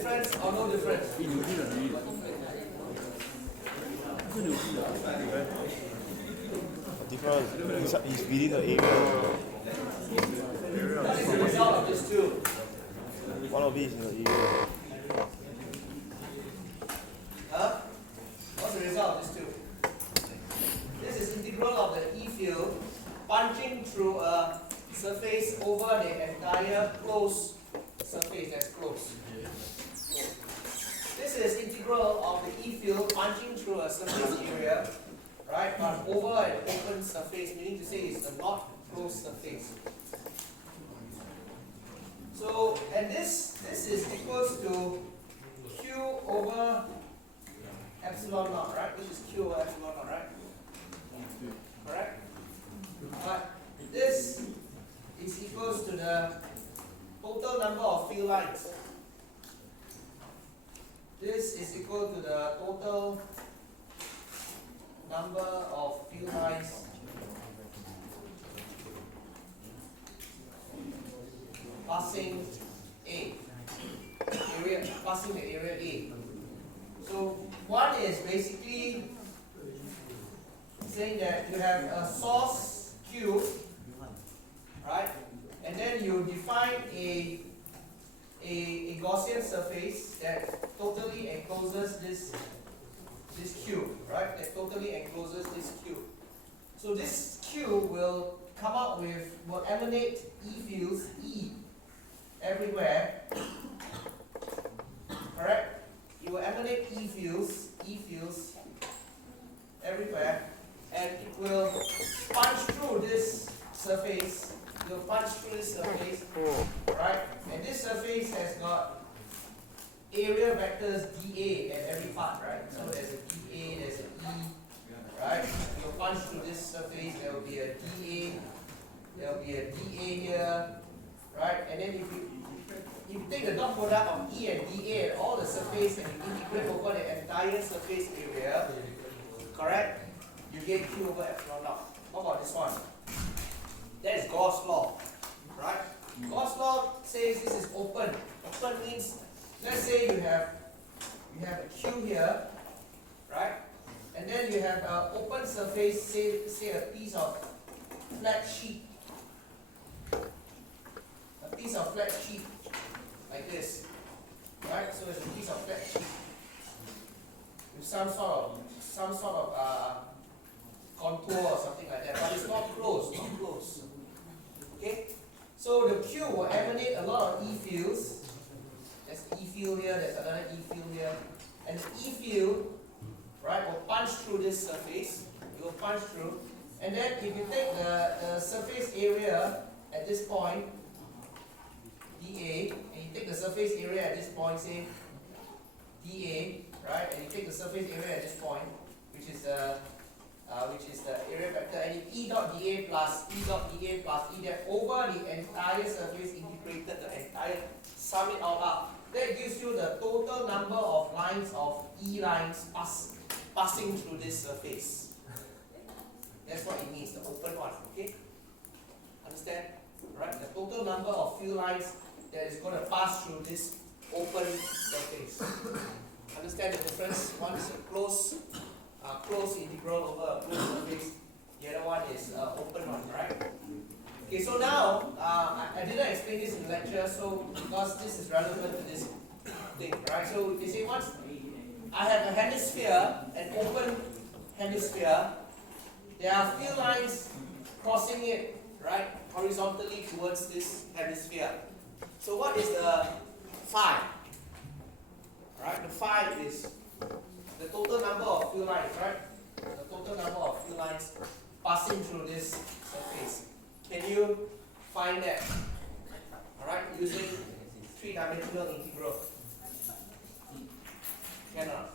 difference or no difference? Different. He's within the area. What is the result of these two? One of it is in the area. Huh? What's the result of these two? This is integral of the E field punching through a surface over the entire closed surface that's closed. This is integral of the E field punching through a surface area, right, but over an open surface, meaning to say it's a not closed surface. So, and this is equals to Q over epsilon naught, right? This is Q over epsilon naught, right? Correct? But this is equals to the total number of field lines. This is equal to the total number of field lines passing A, passing the area A. So one is basically saying that you have a source Q, right? And then you define a Gaussian surface that totally encloses this Q, right? That totally encloses this Q. So this Q will come out with, will emanate E fields E everywhere. Correct? You will emanate E fields everywhere, and it will punch through this surface. It will punch through this surface, right? And this surface has got area vectors dA at every part, right? So there's a dA, there's an E, right? You will punch through this surface. There will be a dA. There will be a dA here, right? And then if you take the dot product of E and dA and all the surface and you integrate over the entire surface area, correct? You get Q over epsilon naught. What about this one? That is Gauss law, right? Gauss law says this is open. Open means, let's say you have a Q here, right? And then you have an open surface, say a piece of flat sheet. A piece of flat sheet like this, right? So it's a piece of flat sheet with some sort of contour or something like that, but it's not closed, Okay? So the Q will emanate a lot of E fields. There's E field here, there's another E field here. And the E field, right, will punch through this surface. It will punch through. And then if you take the surface area at this point, dA, and you take the surface area at this point, say dA, right, and you take the surface area at this point, which is the area vector, and you E dot dA plus E dot dA plus E dot over the entire surface integrated, the entire, sum it all up. That gives you the total number of lines of E lines passing through this surface. That's what it means, the open one, okay? Understand? Right? The total number of field lines that is going to pass through this open surface. Understand the difference? One is a closed integral over a closed surface. The other one is open one, right? Okay, so now I didn't explain this in lecture, so because this is relevant to this thing, right? So you see, once I have a hemisphere, an open hemisphere, there are field lines crossing it, right, horizontally towards this hemisphere. So what is the phi? Right, the phi is the total number of field lines, right? The total number of field lines passing through this surface. Can you find that? Alright, using three-dimensional integral. Cannot.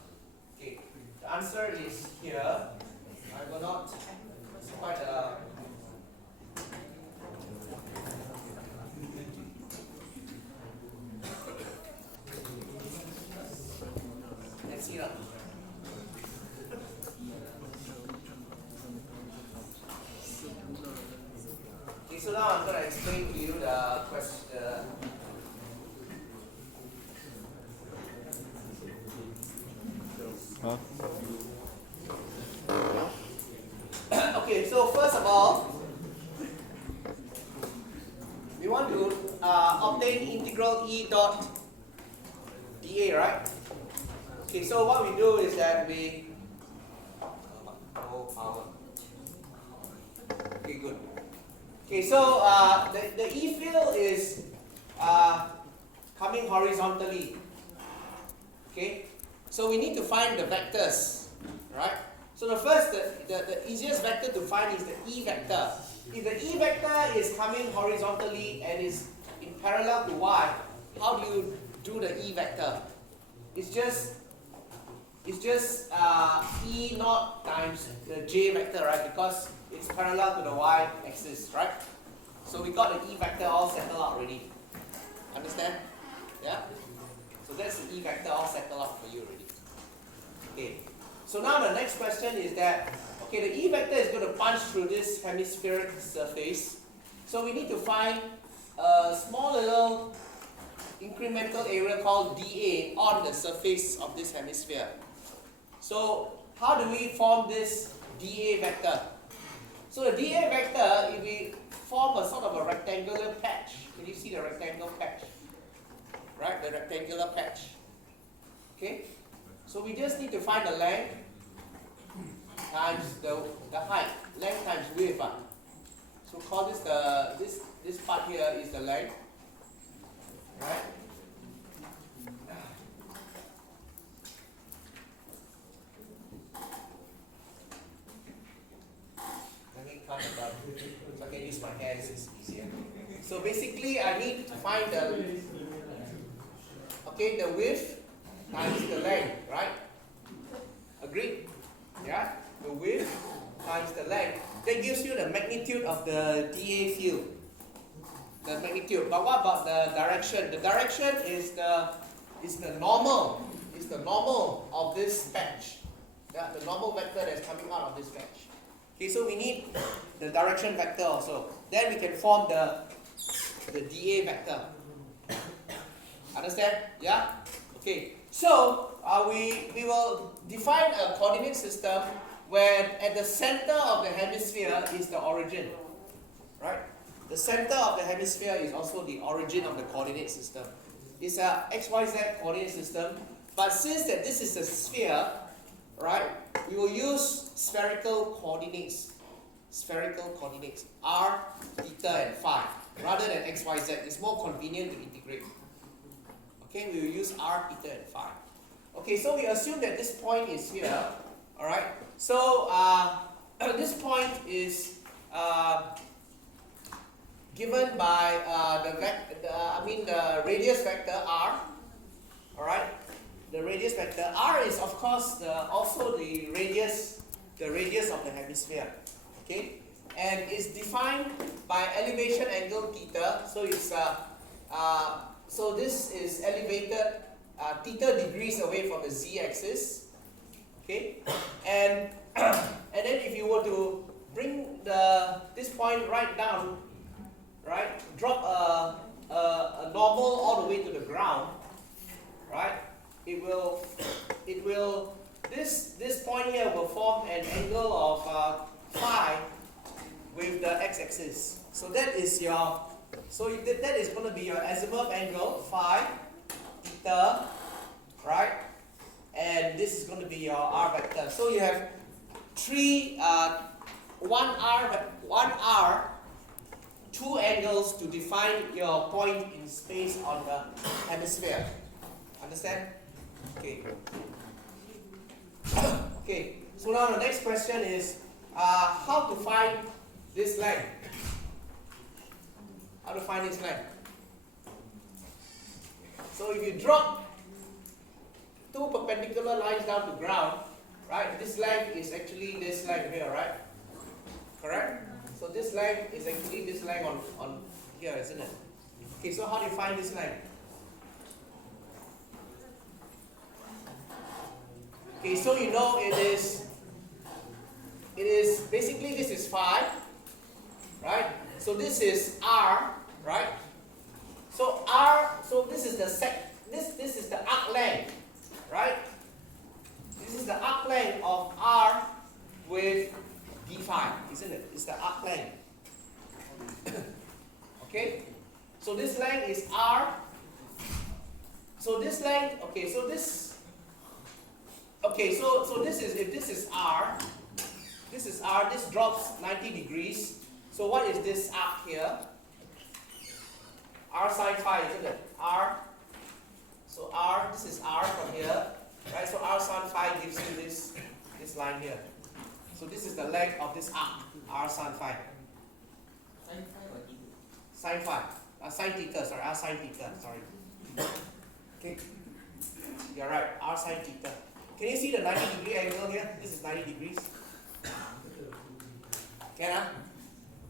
Okay. The answer is here. I will not. It's quite a. Let's see now. Okay, so now I'm going to explain to you the question. to obtain integral E dot dA, right? Okay, so what we do is that we okay, good. Okay, so the E field is coming horizontally. Okay, so we need to find the vectors, right? So the easiest vector to find is the E vector. If the E vector is coming horizontally and is in parallel to Y, how do you do the E vector? It's just E naught times the J vector, right? Because it's parallel to the Y axis, right? So we got the E vector all settled out already. Understand? Yeah? So that's the E vector all settled out for you already. Okay. So now the next question is that, okay, the E vector is going to punch through this hemispheric surface. So we need to find a small little incremental area called dA on the surface of this hemisphere. So how do we form this dA vector? So the dA vector, if we form a sort of a rectangular patch, can you see the rectangle patch? Right, the rectangular patch. Okay? So we just need to find the length times the height. Length times width. So call this this part here is the length. Right? Let me cut it up so I can use my hands, it's easier. So basically I need to find the width times the length, right? Agreed? Yeah? The width times the length. That gives you the magnitude of the dA field. The magnitude. But what about the direction? The direction is the normal. It's the normal of this patch. Yeah, the normal vector that's coming out of this patch. Okay, so we need the direction vector also. Then we can form the dA vector. Understand? Yeah? Okay. So we will define a coordinate system where at the center of the hemisphere is the origin. Right? The center of the hemisphere is also the origin of the coordinate system. It's a XYZ coordinate system, but since that this is a sphere, right, we will use spherical coordinates. Spherical coordinates r, theta, and phi, rather than XYZ. It's more convenient to integrate. Okay, we will use r, theta, and phi. Okay, so we assume that this point is here. All right. So this point is given by the radius vector r. All right. The radius vector r is of course also the radius of the hemisphere. Okay, and it's defined by elevation angle theta. So it's so this is elevated theta degrees away from the z-axis. Okay, and then if you were to bring this point right down, right, drop a normal all the way to the ground, right, this point here will form an angle of phi with the x-axis. So that is that is going to be your azimuth angle phi theta, right? And this is going to be your r vector. So you have one r, two angles to define your point in space on the hemisphere. Understand? Okay. Okay. So now the next question is how to find this length. How to find this length? So if you drop two perpendicular lines down to ground, right? This length is actually this length here, right? Correct? So this length is actually this length on here, isn't it? Okay, so how do you find this length? Okay, so you know it is basically this is phi, right? So this is r, right? So this is this is the arc length, right? This is the arc length of r with d phi, isn't it? It's the arc length. Okay? So this length is r. So this length, okay, so this, okay, so this is, if this is r, this drops 90 degrees. So what is this arc here? R sine phi, isn't it? R. So r, this is r from here, right? So r sine phi gives you this line here. So this is the length of this arc, r sine phi. Sine phi. Sine theta, sorry, r sine theta, sorry. Okay. You're right, r sine theta. Can you see the 90-degree angle here? This is 90 degrees. Can I?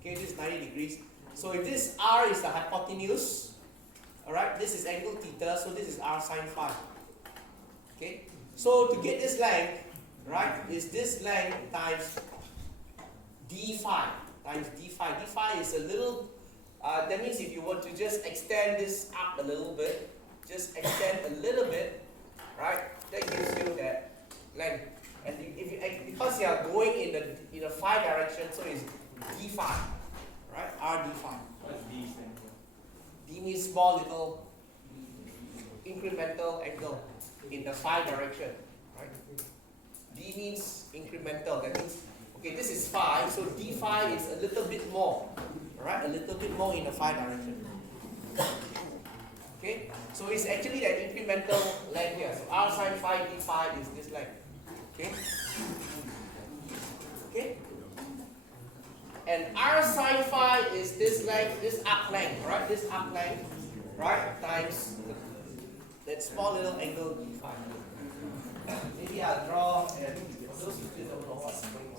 Okay, this is 90 degrees. So if this r is the hypotenuse, alright, this is angle theta, so this is r sine phi. Okay? So to get this length, right, is this length times d phi, times d phi. D phi is a little, that means if you want to just extend this up a little bit, just extend a little bit, right, that gives you that length. And if you, because you are going in the phi direction, so it's d phi, right, r d phi. What's D stand for? D means small little incremental angle in the phi direction, right? D means incremental, that means, okay, this is phi, so d phi is a little bit more, right? A little bit more in the phi direction. Okay, so it's actually that incremental length here. So r sine phi d phi is this length. Okay? Okay? And r sine phi is this length, this arc length, right? This arc length, right? Times that small little angle d phi. Maybe I'll draw, and for those who don't know what's going on.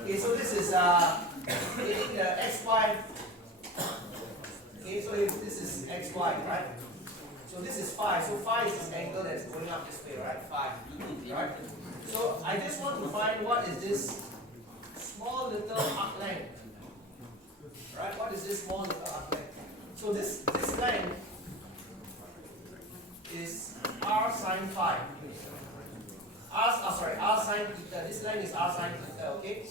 Okay, so this is taking the xy. Okay, so if this is xy, right? So this is phi. So phi is this angle that's going up this way, right? Phi. Right? So I just want to find what is this small little arc length. Right? What is this small little arc length? So this length is r sine phi. R sine theta. This length is r sine theta, okay?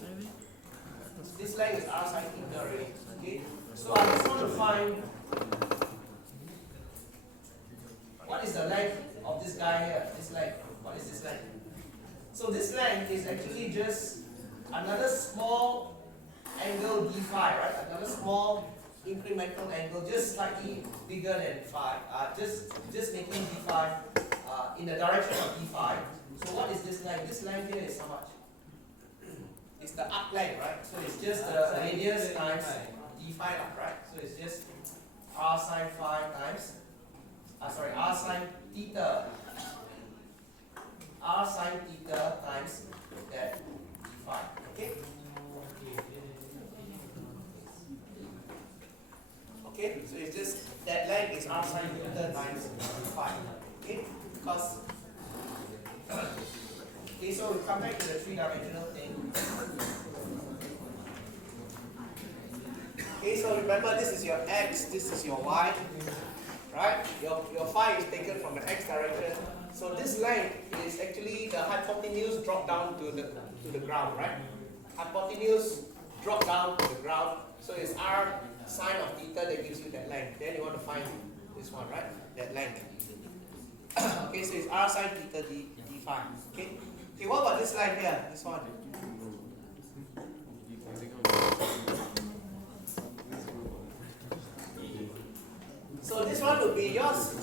This length is r sine theta already, okay? So I just want to find what is the length of this guy here, this length. What is this length? So this length is actually just another small angle d phi, right? Another small incremental angle, just slightly bigger than phi. Just making d phi in the direction of d phi. So what is this length? This length here is how much? It's the arc length, right? So it's just the radius times d phi, right? So it's just r sine phi times, r sine theta. R sine theta times that d phi, okay? Okay, so it's just that length is r sine theta times d phi, okay? Because okay, so we come back to the three-dimensional thing. Okay, so remember this is your x, this is your y, right? Your phi is taken from the x direction. So this length is actually the hypotenuse drop down to the ground, right? Hypotenuse drop down to the ground. So it's r sine of theta that gives you that length. Then you want to find this one, right? That length. Okay, so it's r sine theta d phi. Okay. Okay, what about this line here? This one. So this one would be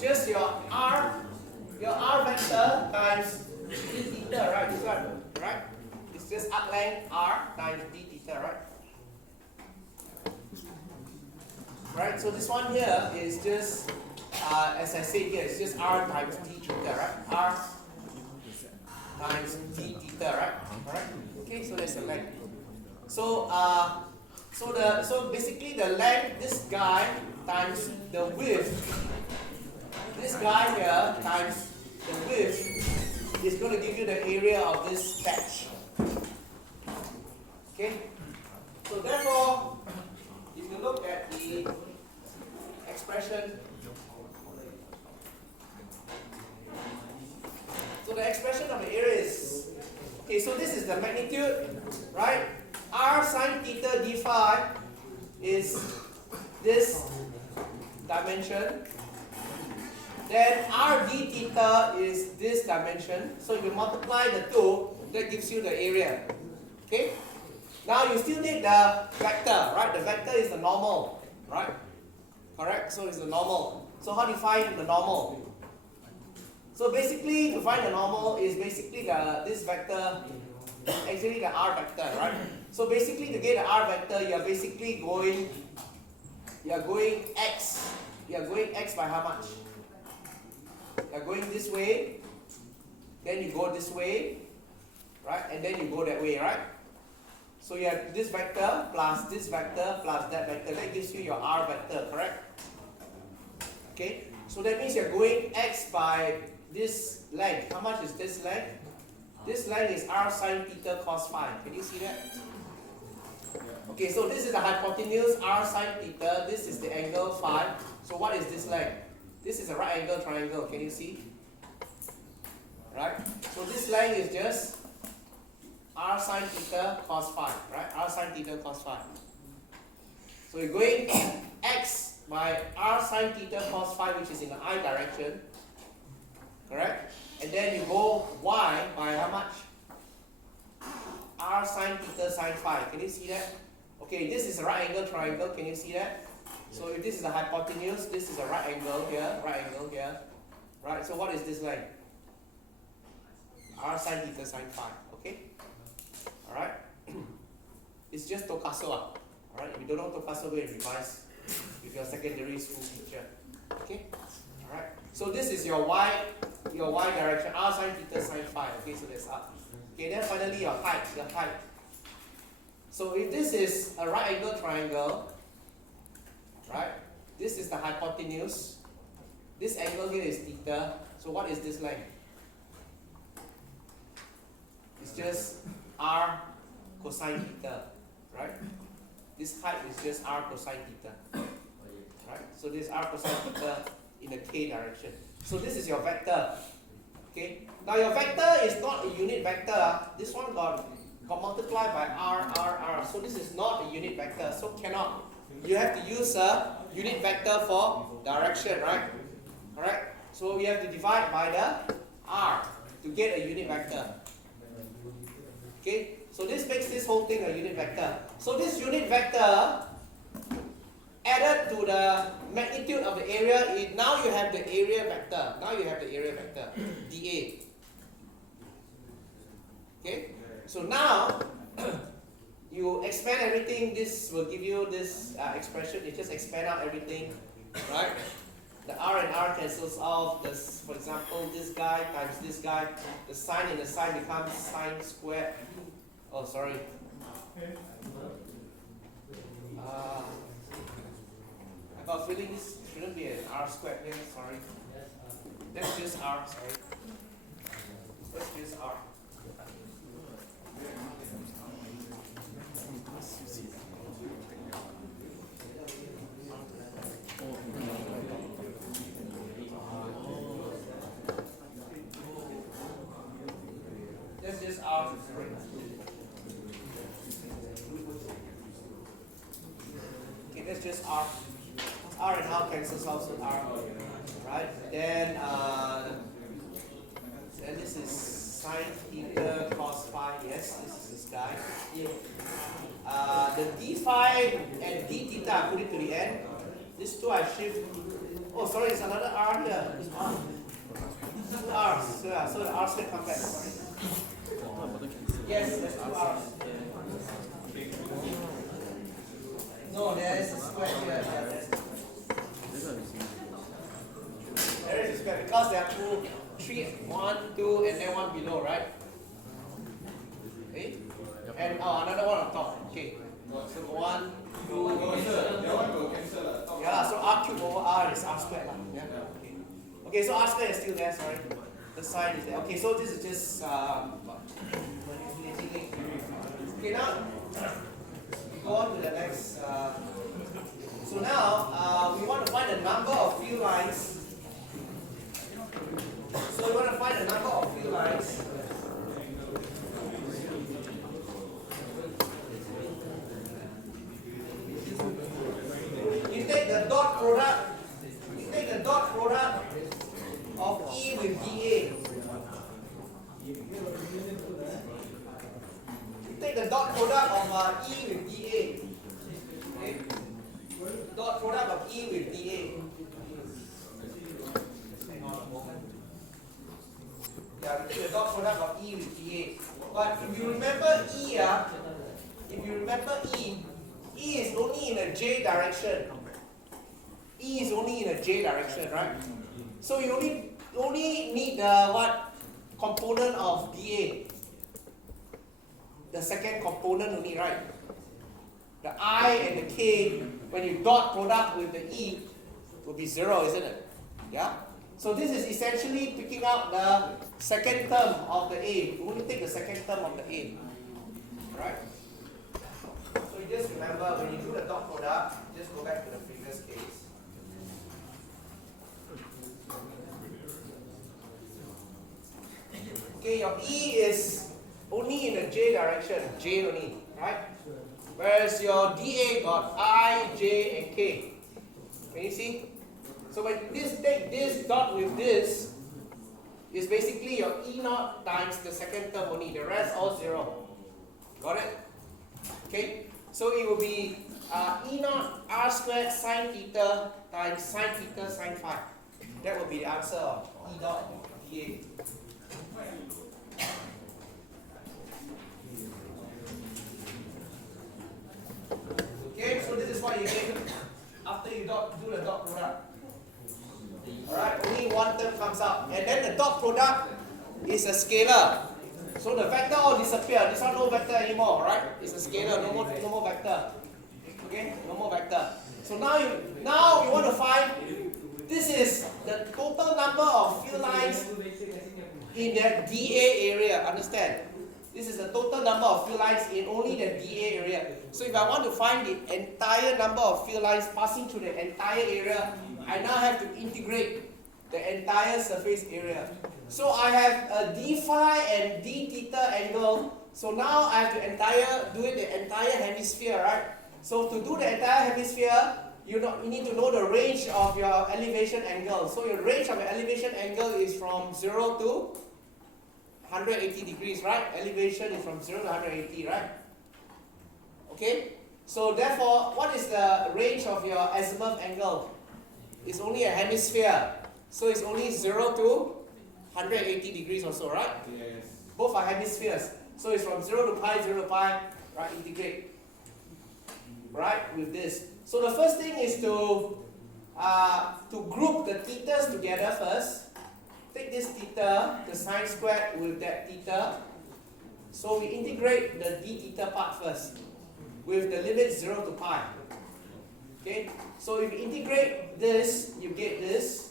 just your r vector times d theta, right? This one, right? It's just arc length r times d theta, right? Right. So this one here is just, as I said here, it's just r times d theta, right? R times d theta, right? Alright. Okay, so that's the length. So so basically the length, this guy, times the width, this guy here times the width is going to give you the area of this patch. Okay? So therefore, if you look at the expression, so the expression of the area is, okay, so this is the magnitude, right? R sine theta d phi is this dimension. Then R d theta is this dimension. So if you multiply the two, that gives you the area. Okay? Now you still need the vector, right? The vector is the normal, right? Correct? So it's the normal. So how do you find the normal? So basically, to find the normal is basically this vector, actually the R vector, right? So basically, to get the R vector, you are basically going x. You are going x by how much? You are going this way, then you go this way, right? And then you go that way, right? So you have this vector plus this vector plus that vector. That gives you your R vector, correct? Okay? So that means you're going x by this length. How much is this length? This length is R sine theta cos phi. Can you see that? Okay, so this is the hypotenuse R sine theta. This is the angle phi. So what is this length? This is a right angle triangle. Can you see? Right? So this length is just R sine theta cos phi. Right? R sine theta cos phi. So you're going x by R sine theta cos phi, which is in the I direction. Correct? And then you go y by how much? R sine theta sine phi. Can you see that? Okay, this is a right angle triangle. Can you see that? So if this is the hypotenuse, this is a right angle here, right? So what is this length? R sine theta sine phi. Okay? Alright? It's just Tokaso. Alright? If you don't know Tokaso, go and revise with your secondary school teacher. Okay? Alright? So this is your y direction, R sine theta sine phi. Okay, so that's up. Okay, then finally your height. So if this is a right angle triangle, right? This is the hypotenuse. This angle here is theta. So what is this length? It's just R cosine theta, right? This height is just R cosine theta, right? So this R cosine theta in the k direction. So this is your vector. Okay. Now your vector is not a unit vector. This one got multiplied by R. So this is not a unit vector. So cannot. You have to use a unit vector for direction, right? Alright? So you have to divide by the R to get a unit vector. Okay? So this makes this whole thing a unit vector. So this unit vector added to the magnitude of the area, now you have the area vector. dA. Okay? So now you expand everything, this will give you this expression. You just expand out everything, right? The R and R cancels off. This, for example, this guy times this guy. The sine and the sine becomes sine squared. Oh, sorry. I got a feeling this shouldn't be an R squared here. Sorry. That's just R. Sorry. That's just R. That's just R. Okay, that's just R. R and R cancels out with R. Right? Then this is sine theta cos phi. Yes, this is this guy. The d phi and d theta, I put it to the end. These two I shift. Oh, sorry, it's another R here. It's R. Two R's. So the R's can come back. Sorry. Yes, there's two R's. No, there is a square here. There is a square because there are two, three, 1, 2, and then one below, right? Okay? And another one on top. Okay. So 1, 2, Yeah, so r cubed over r is r squared. Yeah. Okay. Okay, so r squared is still there, sorry. The sign is there. Okay, so this is just manipulating. Okay, now we go on to the next. So now we want to find the number of field lines. So we want to find the number of field lines. You take the dot product. You take the dot product of E with dA. You take the dot product of E with dA. Okay. Dot product of E with dA. Hang on a moment. Yeah, we take the dot product of E with dA. But if you remember E, E is only in a J direction. E is only in a J direction, right? So you only need the what component of dA? The second component only, right? The I and the K, when you dot product with the E, will be 0, isn't it? Yeah? So this is essentially picking out the second term of the A. You only take the second term of the A. Right? So you just remember, when you do the dot product, just go back to the previous case. Okay, your E is only in the J direction, J only, right? Whereas your dA got I, J, and K. Can you see? So when this take this dot with this, is basically your E naught times the second term only. The rest all 0. Got it? Okay. So it will be E naught R squared sine theta times sine theta sine phi. That will be the answer of E dot dA. Okay, so this is what you get after you do the dot product. Alright, only one term comes out. And then the dot product is a scalar. So the vector all disappear. This one no vector anymore, right? It's a scalar, no more vector. Okay, no more vector. So now you want to find, this is the total number of field lines in that dA area. Understand? This is the total number of field lines in only the dA area. So if I want to find the entire number of field lines passing through the entire area, I now have to integrate the entire surface area. So I have a d phi and d theta angle. So now I have to do it the entire hemisphere, right? So to do the entire hemisphere, you need to know the range of your elevation angle. So your range of your elevation angle is from 0 to 180 degrees, right? Elevation is from 0 to 180, right? Okay? So therefore, what is the range of your azimuth angle? It's only a hemisphere. So it's only 0 to 180 degrees or so, right? Yes. Both are hemispheres. So it's from 0 to pi, 0 to pi, right? Integrate. Right? With this. So the first thing is to group the thetas together first. Take this theta, the sine squared with that theta. So we integrate the d theta part first with the limit 0 to pi. Okay? So if you integrate this, you get this.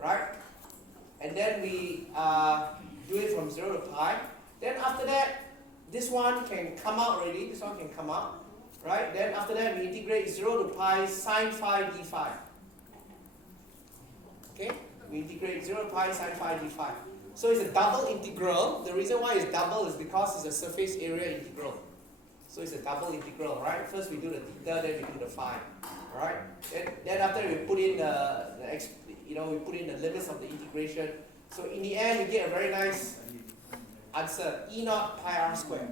Right? And then we do it from 0 to pi. Then after that, this one can come out already. This one can come out. Right? Then after that, we integrate 0 to pi sine phi d phi. Okay? We integrate 0 to pi sine phi d phi. So it's a double integral. The reason why it's double is because it's a surface area integral. So it's a double integral, right? First we do the theta, then we do the phi. Right? Then after we put in we put in the limits of the integration. So in the end, we get a very nice answer: E naught pi r squared.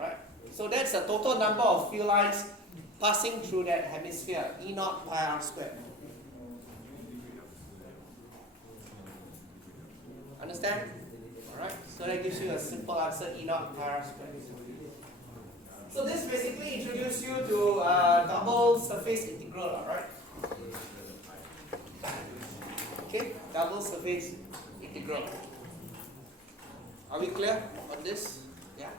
Right? So that's the total number of field lines passing through that hemisphere: E naught pi r squared. Understand? Alright? So that gives you a simple answer: E naught pi r squared. So this basically introduces you to double surface integral, alright? Okay, double surface integral. Are we clear on this? Yeah.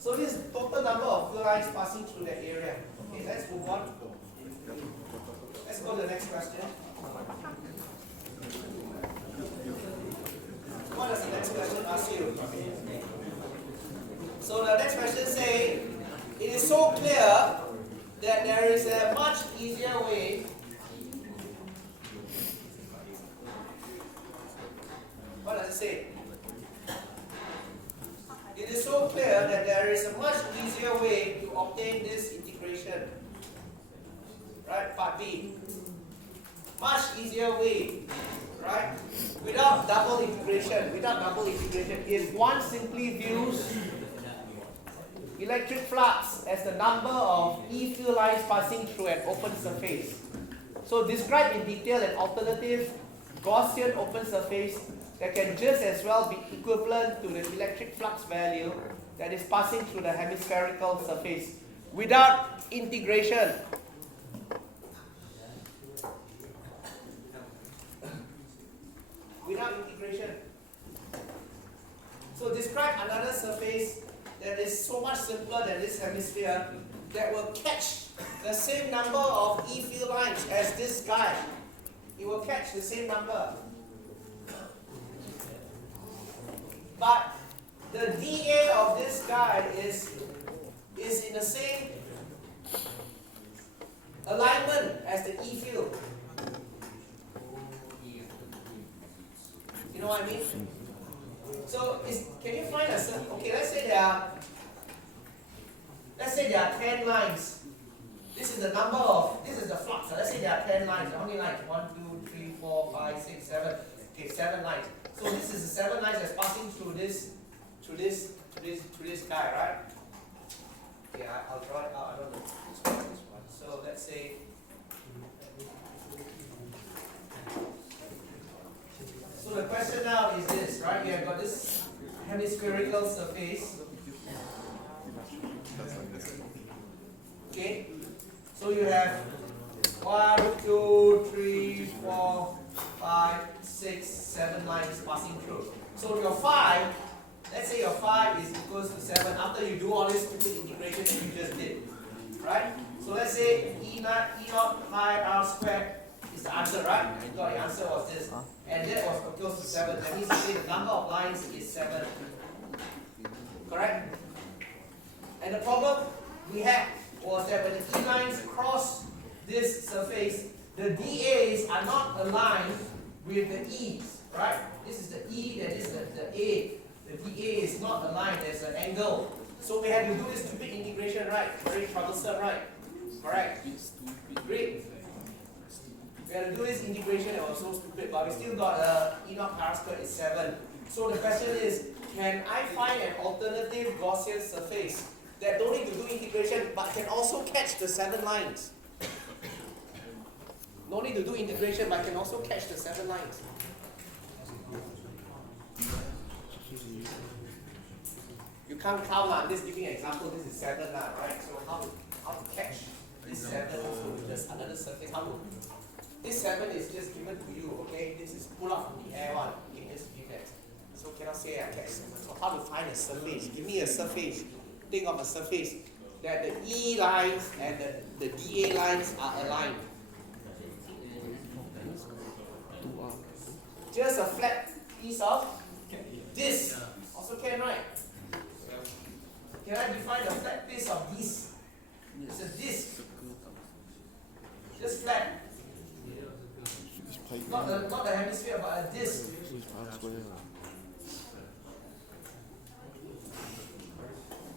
So this is total number of field lines passing through that area. Okay, let's move on. Let's go to the next question. What does the next question ask you? So the next question says, it is so clear that there is a much easier way what does it say? It is so clear that there is a much easier way to obtain this integration. Right? Part B. Much easier way. Right? Without double integration. If one simply views electric flux as the number of E field lines passing through an open surface. So describe in detail an alternative Gaussian open surface that can just as well be equivalent to the electric flux value that is passing through the hemispherical surface without integration. Without integration. So describe another surface that is so much simpler than this hemisphere that will catch the same number of E field lines as this guy. It will catch the same number. But the dA of this guy is in the same alignment as the E field. You know what I mean? So can you find a okay? Let's say there are 10 lines. This is the number of this is the flux. So let's say there are 10 lines. How many lines? 1, 2, 3, 4, 5, 6, 7. Okay, 7 lines. So this is the 7 lines that's passing through this guy, right? Okay, I'll draw it out. I don't know this one. So let's say. So the question now is this, right? You have got this hemispherical surface. Okay? So you have 1, 2, 3, 4, 5, 6, 7 lines passing through. So your 5, let's say your 5 is equals to 7 after you do all this stupid integration that you just did. Right? So let's say E naught pi r squared is the answer, right? You got the answer was this. And that was equals to 7. That means to say the number of lines is 7. Correct? And the problem we had was that when the E lines cross this surface, the dAs are not aligned with the E's, right? This is the E, that is the A. The dA is not aligned, there's an angle. So we had to do this stupid integration, right? Very troublesome, right? Correct? Great. We had to do this integration that was so stupid, but we still got E naught r squared is 7. So the question is, can I find an alternative Gaussian surface that don't need to do integration but can also catch the 7 lines? No need to do integration but can also catch the 7 lines. You can't count, I'm just giving an example, this is 7 now, right? So how to catch this 7 also with just another surface? This 7 is just given to you, okay? This is pull out from the air one. Okay, just give that. So cannot say I catch 7. So how to find a surface? Give me a surface. Think of a surface that the E lines and the dA lines are aligned. Just a flat piece of this. Also can, right? Can I define a flat piece of this? It's a disc. Just flat. Not the hemisphere, but a disc.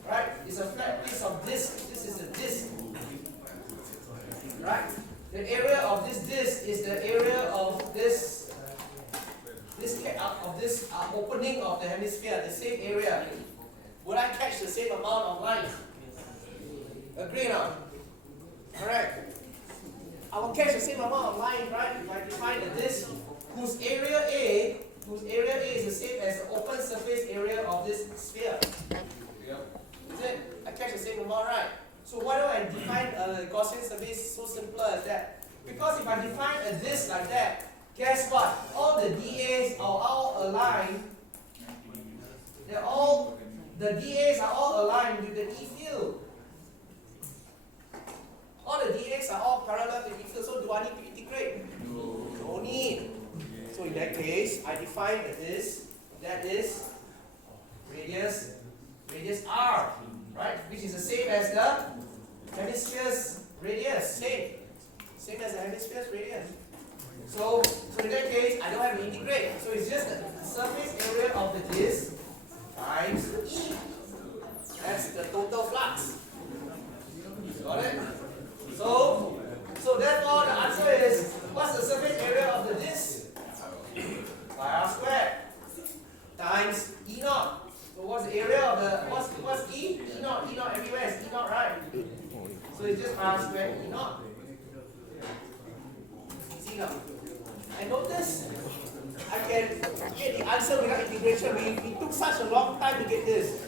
Right? It's a flat piece of disc. This is a disc. Right? The area of this disc is the area of this opening of the hemisphere, the same area. Would I catch the same amount of lines? Agree now? Correct. I will catch the same amount of lines, right? If I define the disc whose area A is the same as the open surface area of this sphere. Is it? I catch the same amount, right? So why do I define a Gaussian surface so simple as that? Because if I define a disc like that, guess what? All the dAs are all aligned. They're all the dAs are all aligned with the E field. All the dAs are all parallel to E field, so do I need to integrate? No need. So in that case, I define this, that is radius R, right? Which is the same as the hemisphere's radius, same as the hemisphere's radius. So in that case, I don't have to integrate. So it's just the surface area of the disk times E. That's the total flux. Got it? So therefore the answer is, what's the surface area of the disk? Pi r squared times E naught. So what's the area of the, what's E? E naught everywhere is E naught, right? So it's just pi r squared E naught. See now? And notice, I can get the answer without integration. We took such a long time to get this.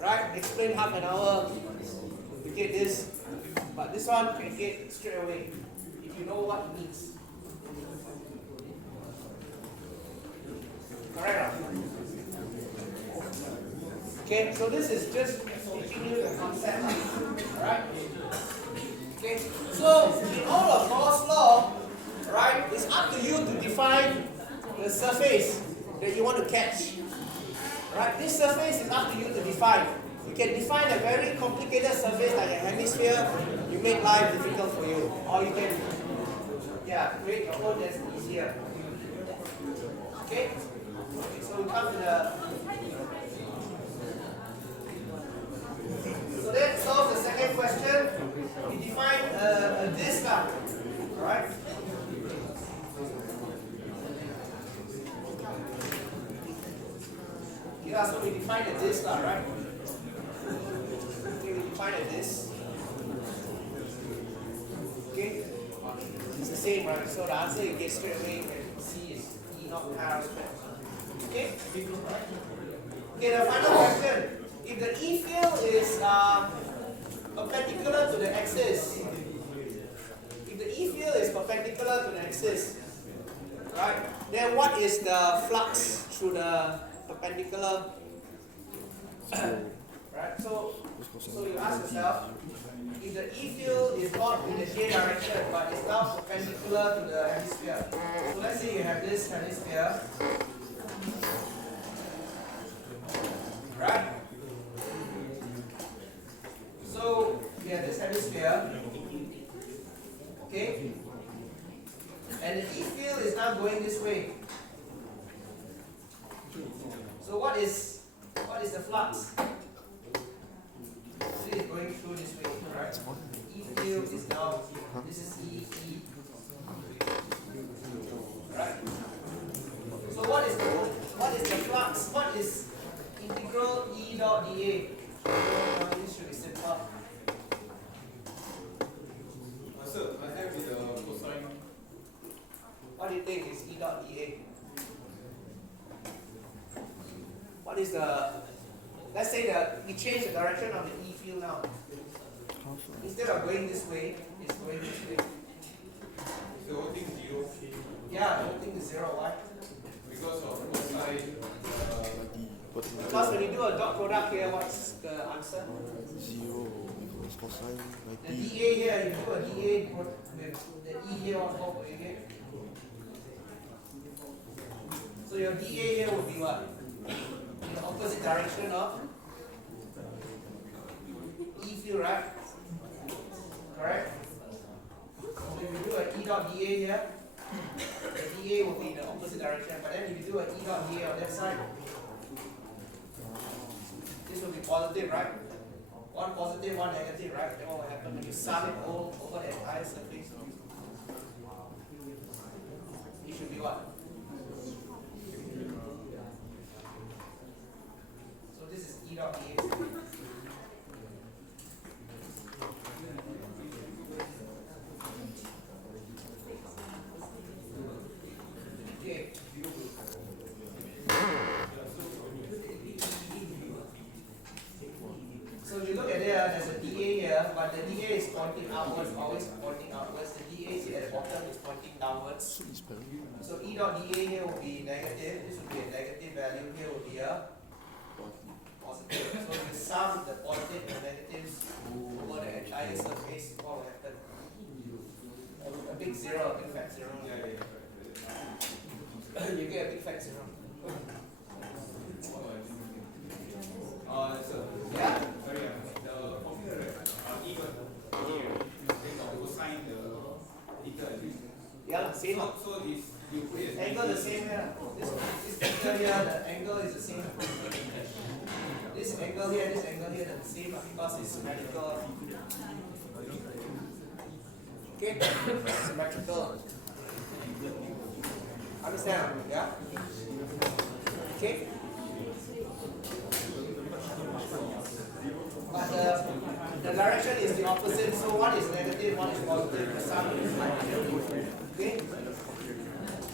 Right? Explain half an hour to get this. But this one you can get straight away if you know what it means. Correct? Okay, so this is just teaching you the concept. Alright? Okay, so in all of Gauss' law, right, it's up to you to define the surface that you want to catch. Right? This surface is up to you to define. You can define a very complicated surface like a hemisphere, you make life difficult for you. Or you can, create your own that's easier. Okay? So we come to the, so that solves the second question. We define a disk, alright? Yeah, so we define a disk, right? Okay, we define a disk. Okay? It's the same, right? So the answer you get straight away, you can see is E naught pi r squared. Okay? Okay, the final question. If the E field is perpendicular to the axis, right, then what is the flux through the perpendicular? Right, so you ask yourself, if the E field is not in the J direction but is now perpendicular to the hemisphere. So let's say you have this hemisphere, right? So we have this hemisphere, okay? And the E field is now going this way. So what is the flux? So it is going through this way, right? E field is now, this is E. Right? So what is the flux? What is integral E dot dA? This should be simple. Sir, I have the cosine. What do you think is E dot dA? What is the, let's say that we change the direction of the E field now. Instead of going this way, it's going this way. The whole thing 0. Yeah, the whole thing is 0. Why? Because of cosine. Because when you do a dot product here, what's the answer? 0 because cosine The 90. dA here, you do a dA with the E here on top, okay? So your dA here would be what? In the opposite direction of E field, right? Correct? So if you do a E dot dA here, the dA will be in the opposite direction. But then if you do a E dot dA on that side, this will be positive, right? One positive, one negative, right? Then what will happen when you sum it all over the entire surface? It should be what? So this is E dot dA. Okay. So if you look at there, there's a dA here, but the dA is pointing outwards, always pointing outwards. The dA is at the bottom is pointing downwards. So E dot dA here will be negative. This will be a negative value. Here will be a positive. So you sum the positive and negatives over the entire surface, what will happen? A big zero, a big fat zero. You get a big fat zero. So, Yeah? sorry, the formula even. Then the cosine the theta. Yeah, same. So if you put it Angle the same here. This theta here, the angle is the same. This angle here, the same because it's symmetrical. Okay? Symmetrical. Understand? Yeah? Okay? But the direction is the opposite, so one is negative, one is positive. The sum is negative. Okay?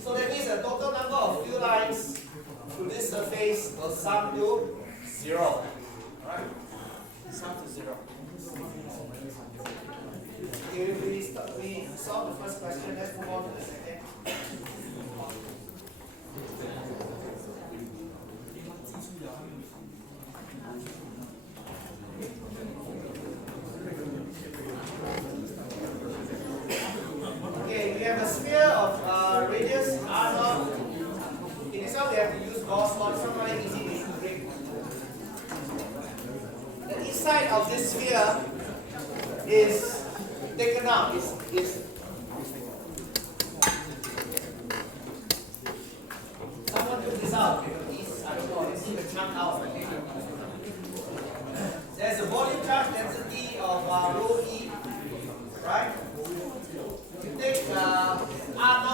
So that means the total number of field lines to this surface will sum to 0. Alright? Sum to 0. Okay, we solve the first question, let's move on to the second. Okay, we have a sphere of radius r0. In this one, we have to use Gauss law. It's not very easy to integrate. The inside of this sphere is taken out. Is someone took this out? Please, I don't know. Let's see the chunk out. Okay. There's a volume charge density of rho e, right? You take r0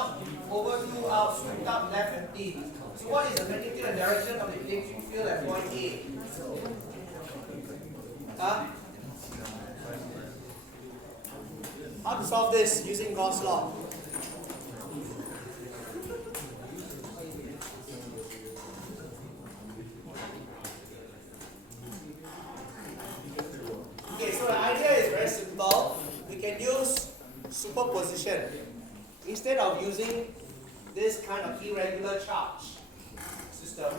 over 2 out, sweep up left empty. So what is the magnitude and direction of the electric field at point A? Huh? How to solve this using Gauss law? Okay, so the idea is very simple. We can use superposition. Instead of using this kind of irregular charge system,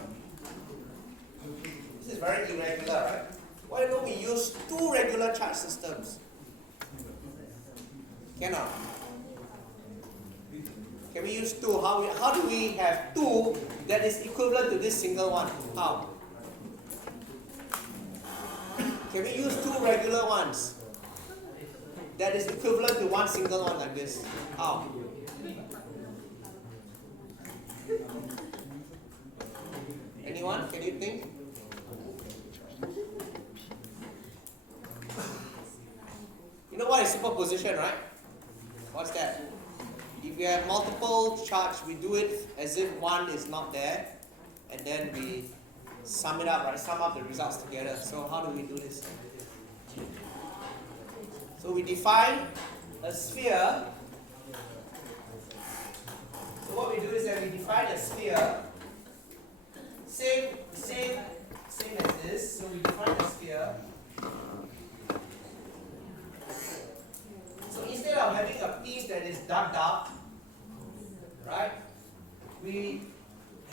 this is very irregular, right? Why don't we use two regular charge systems? Cannot. Can we use two? How do we have two that is equivalent to this single one? How? Can we use two regular ones that is equivalent to one single one like this? How? Anyone? Can you think? You know what is superposition, right? What's that? If we have multiple charge, we do it as if one is not there, and then we sum it up, right? Sum up the results together. So how do we do this? So we define a sphere. So what we do is that we define a sphere, same as this. So we define a sphere. So instead of having a piece that is dug up, right, we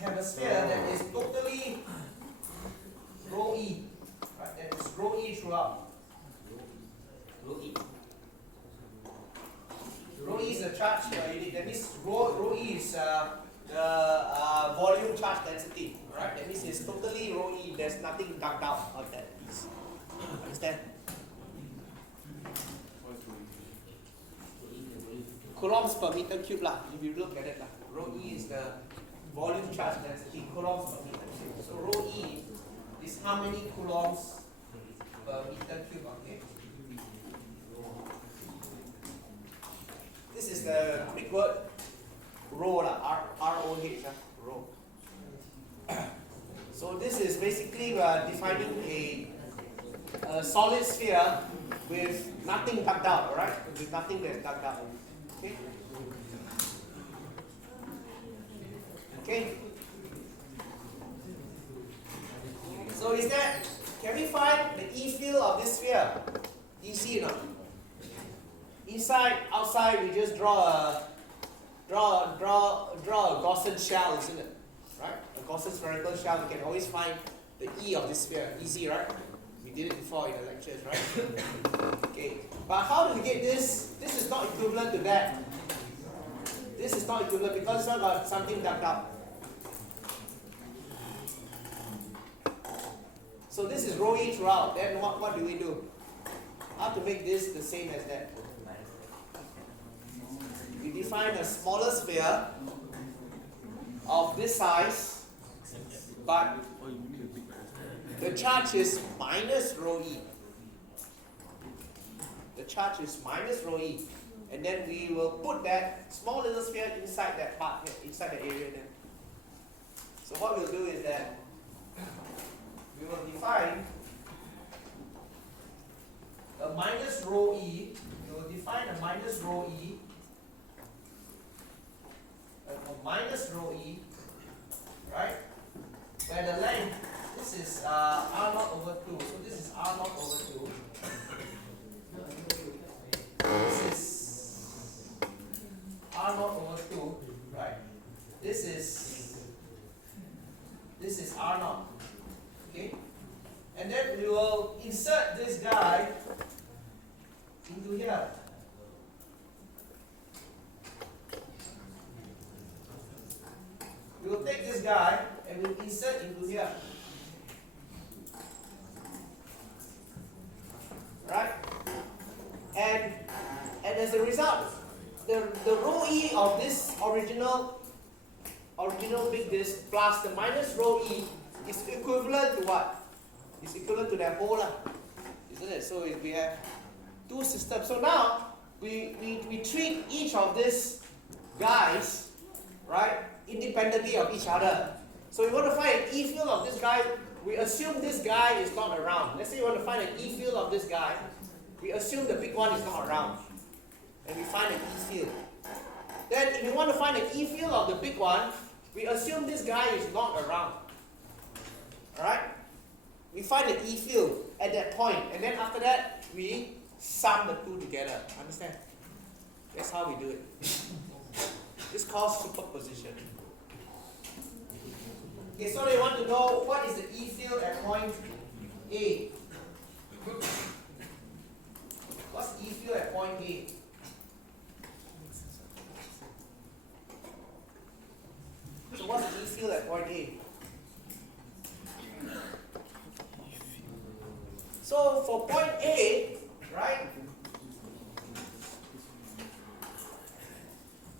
have a sphere that is totally rho e, right? That is rho e throughout. Rho e. Rho e is the charge unit. That means rho e is the volume charge density, right? That means it's totally rho e. There's nothing dug out of that piece. Understand? Coulombs per meter cube lah. If you look at it lah, rho e is the volume charge density. Coulombs per meter cube. So rho e is how many coulombs per meter cube? Okay. This is the Greek word rho lah. R-O-H lah. Rho. So this is basically we are defining a solid sphere with nothing dug out, right? With nothing that's dug out. Okay. Okay. So is that, can we find the E field of this sphere? EC or not? Inside, outside, we just draw a Gaussian shell, isn't it? Right? A Gaussian spherical shell. We can always find the E of this sphere. Easy, right? We did it before in the lectures, right? Okay. But how do we get this? This is not equivalent to that. This is not equivalent because it's not got something ducked up. So this is rho E throughout. Then what do we do? How to make this the same as that? We define a smaller sphere of this size, but the charge is minus rho E. The charge is minus rho E. And then we will put that small little sphere inside that part here, inside the area then. So what we'll do is that we will define a minus rho E. We will define a minus rho E. A minus rho E, right? Where the length, this is R naught over 2. So this is R naught over 2. This is R naught over 2, right? This is R naught. Okay? And then we will insert this guy into here. We will take this guy and we'll insert into here. Right? And as a result, the rho E of this original big disk plus the minus rho E is equivalent to what? It's equivalent to that whole, isn't it? So we have two systems. So now we treat each of these guys, right, independently of each other. So we want to find an E field of this guy. We assume this guy is not around. Let's say you want to find an E field of this guy. We assume the big one is not around. And we find an E field. Then if we want to find an E field of the big one, we assume this guy is not around. Alright? We find an E field at that point. And then after that, we sum the two together. Understand? That's how we do it. This is called superposition. Okay, so they want to know what is the E field at point A. What's E field at point A? So what's the E field at point A? So for point A, right?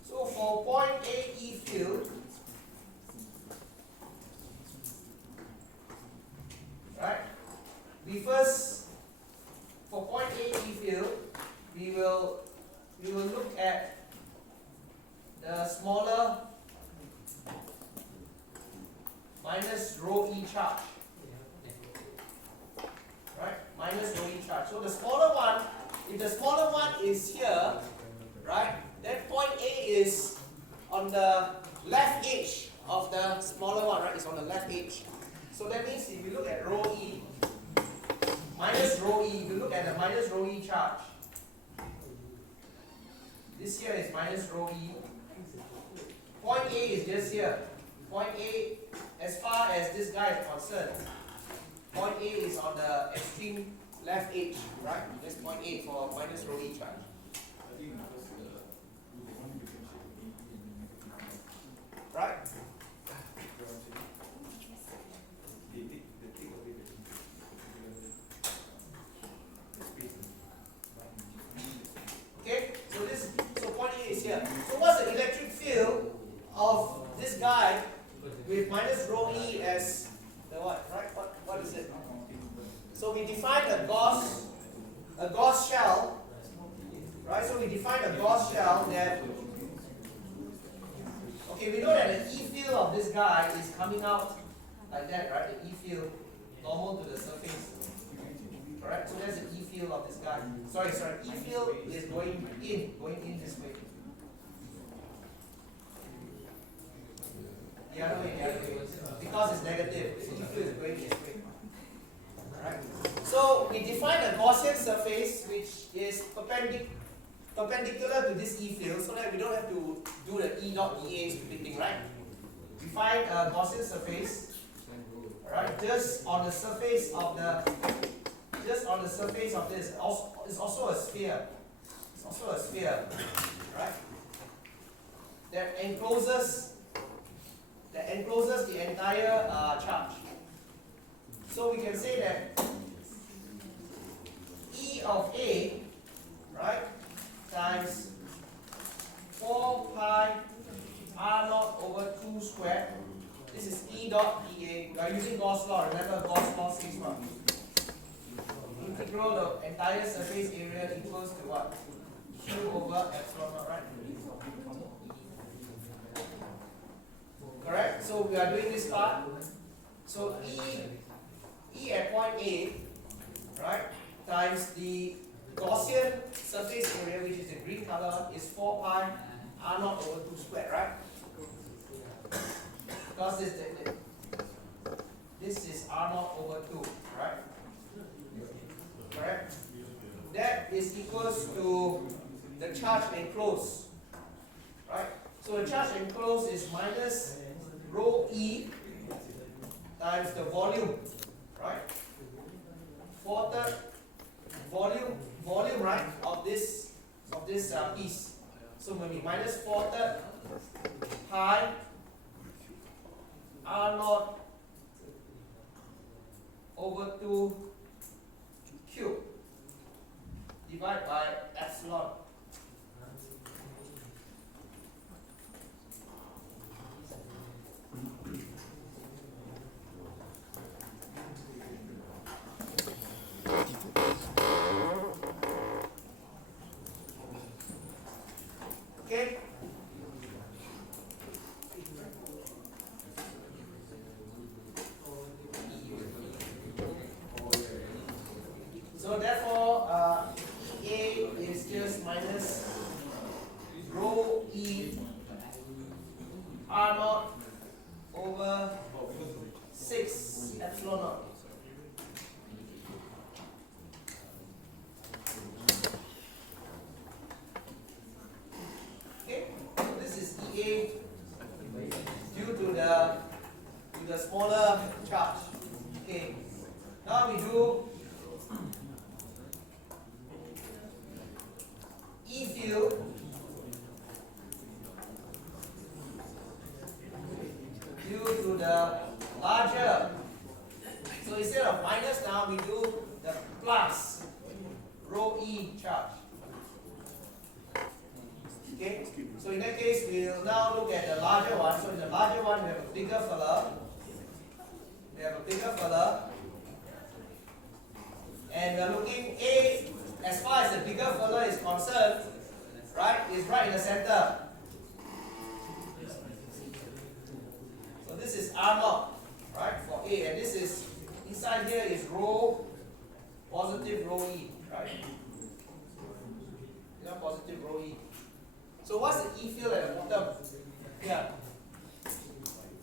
So for point A E field, right? We first, for point A E field, we will look at the smaller minus rho E charge. Right? Minus rho E charge. So the smaller one, if the smaller one is here, right, then point A is on the left edge of the smaller one, right? It's on the left edge. So that means if you look at rho E, minus rho E, if you look at the minus rho E charge, this here is minus rho E. Point A is just here. Point A, as far as this guy is concerned, point A is on the extreme left edge, right? That's point A for minus rho E charge. Right? Okay, so point A is here. So what's the electric field of this guy with minus rho E as the what, right? What is it? So we define a Gauss shell, right? So we define a Gauss shell that, okay, we know that the E field of this guy is coming out like that, right? The E field normal to the surface. Alright, so there's the E field of this guy. Sorry, E field is going in this way. The other way. Because it's negative, the E field is going this way. Alright. So we define a Gaussian surface which is perpendicular to this E field so that we don't have to do the E dot dA stupid thing, right? We find a Gaussian surface Alright, just on the surface of this is also a sphere. It's also a sphere, right? That encloses the entire charge. So we can say that E of A, right, times 4 pi r naught over 2 squared. This is E dot dA. We are using Gauss law. Remember Gauss law sigma. Integral the entire surface area equals to what? Q over epsilon naught, right? Correct? So we are doing this part. So E at point A, right, times the Gaussian surface area, which is the green color, is 4 pi r naught over 2 squared, right? Because this is r naught over 2, right? Correct? That is equals to the charge enclosed, right? So the charge enclosed is minus rho E times the volume, right? 4/3 volume, right, of this piece. So maybe minus 4/3 pi r naught over 2 cube divided by epsilon. Okay. So therefore, A is just minus rho E r naught over 6 epsilon naught. Okay, so this is EA due to the smaller charge. Okay, now we do E field due to the larger. So instead of minus now we do the plus rho E charge. Okay, so in that case we'll now look at the larger one. So in the larger one we have a bigger fella. And we're looking A, as far as the bigger fella is concerned, right, is right in the center. So this is R naught, right, for A, and this is, inside here is rho, positive rho E, right? Yeah, positive rho E. So what's the E field at the bottom? Yeah.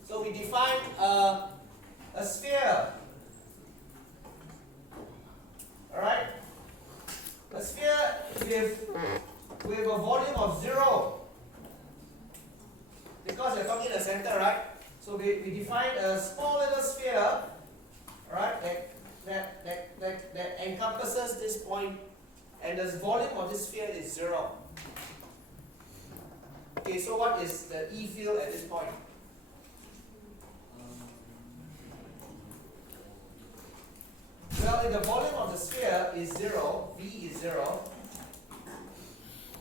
So we define a sphere. Alright? A sphere with a volume of 0. Because you're talking the center, right? So we define a small little sphere, right, that encompasses this point, and the volume of this sphere is 0. Okay, so what is the E field at this point? Well, if the volume of the sphere is 0, V is 0,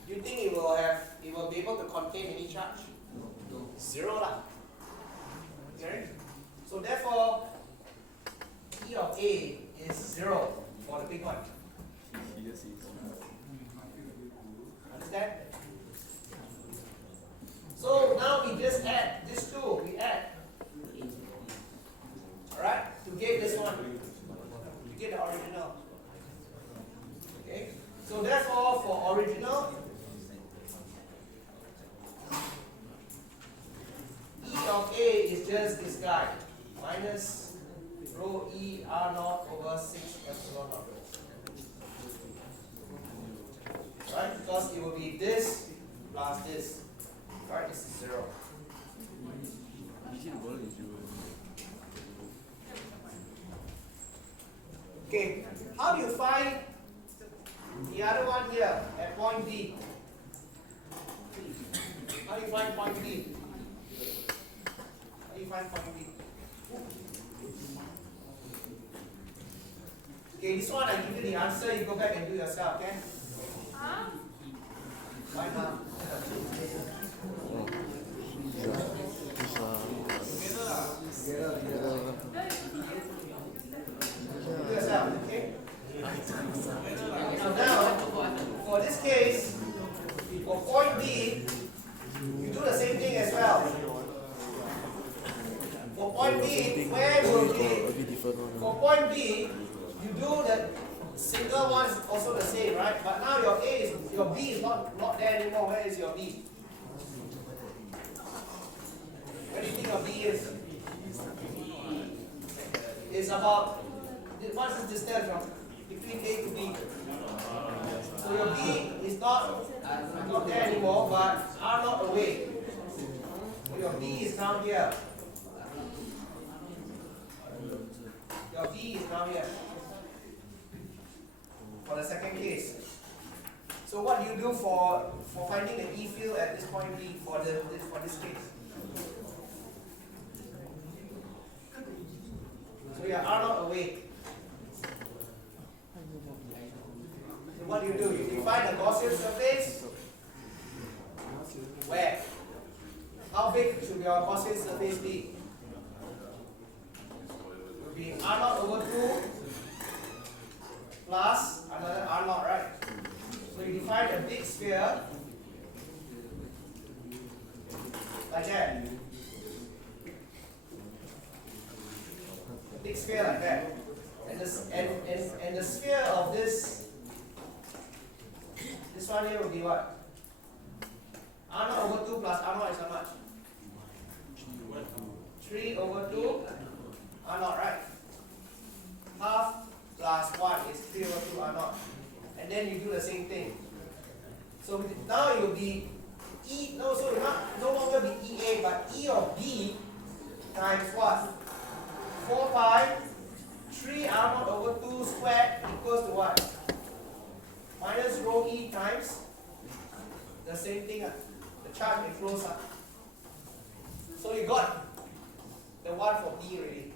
do you think it will be able to contain any charge? 0 lah. Okay? So therefore, E of A is 0 for the big one. Understand? So now we just add these two. We add. Alright? To get this one. To get the original. Okay? So therefore, for original, E of A is just this guy. Minus rho E R naught over 6 epsilon naught. Right? Because it will be this plus this. Right? This is 0. Okay, how do you find the other one here at point B? How do you find point B? How do you find point B? Okay, this one I give you the answer, you go back and do yourself, okay? Why not? Do yourself, okay? So now, for this case, for point B, you do the same thing as well. For point B, where will be? For point B, you do the single one is also the same, right? But now your B is not there anymore. Where is your B? Where do you think your B is? It's about, what's the distance from between A to B? So your B is not there anymore, but R not away. So your B is down here. Your B is down here. For the second case. So what do you do for finding the E field at this point B for this case? So you are not away. So what do? You define the Gaussian surface. Where? How big should your Gaussian surface be? It would be R0 over 2 plus another R0, right? So you define a big sphere like that. A big sphere like that. And the sphere of this one here will be what? R0 over 2 plus R0 is how much? 3 over 2 R0, right? Half plus 1 is 3 over 2 R0. And then you do the same thing. So now it will be E, no, so it will no longer be EA, but E of B times what? 4 pi 3 R0 over 2 squared equals to what? Minus rho E times the same thing, the charge enclosed. So you got the one for B already.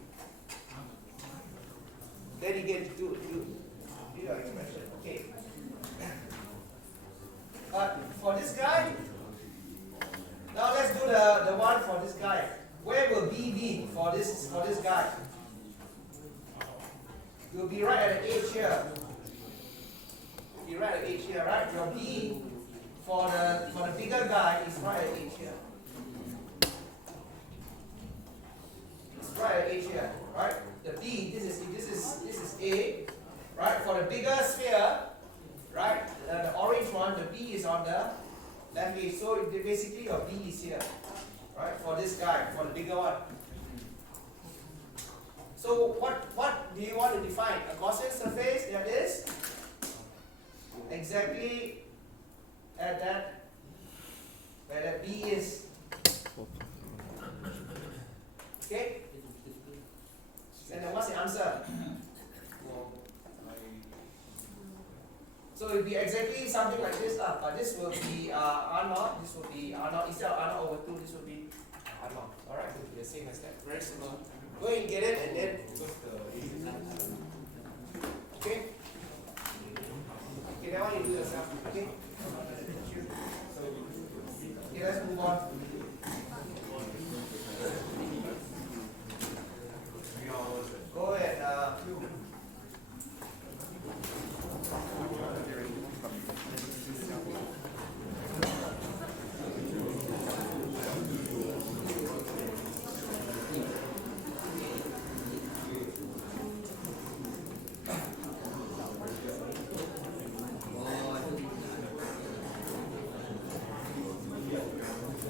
Then you get to do your expression. Okay. But for this guy, now let's do the one for this guy. Where will B be for this guy? It will be right at the edge here. It will be right at the edge here, right? Your B for the bigger guy is right at the edge here. It's right at the edge here, right? The B, this is A, right? For the bigger sphere, right? The orange one, the B is on the left edge. So basically your B is here, right? For this guy, for the bigger one. So what do you want to define? A Gaussian surface that is exactly at that where that B is. Okay? And then what's the answer? So it will be exactly something like this, but this will be R0, this will be R0, instead of R0 over 2, this will be R0. Alright, it will be the same as that. Very similar. Go and get it and then. Okay? Okay, now you do yourself. Okay? Okay, let's move on. Go ahead.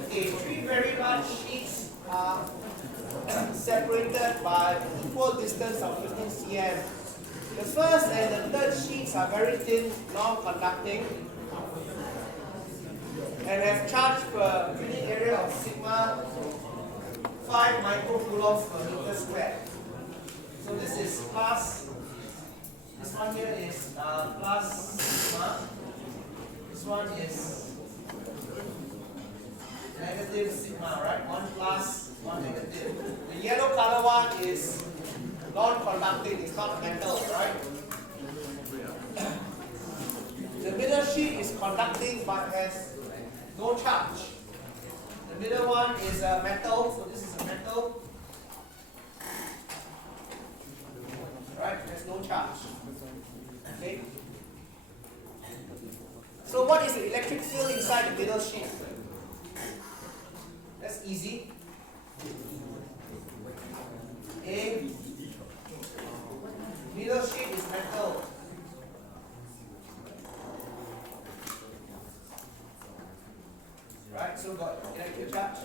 Okay, three very large sheets are separated by equal distance of 15 cm. The first and the third sheets are very thin, non-conducting, and have charge per unit area of sigma 5 microcoulombs per meter squared. So this is class This one here is plus sigma. This one is negative sigma, right? 1 plus, 1 negative. The yellow color one is non-conducting, it's not metal, right? The middle sheet is conducting but has no charge. The middle one is a metal, so this is a metal. Right? There's no charge. Okay? So what is the electric field inside the middle sheet? That's easy. A middle sheet is metal. Right? So got electric charge.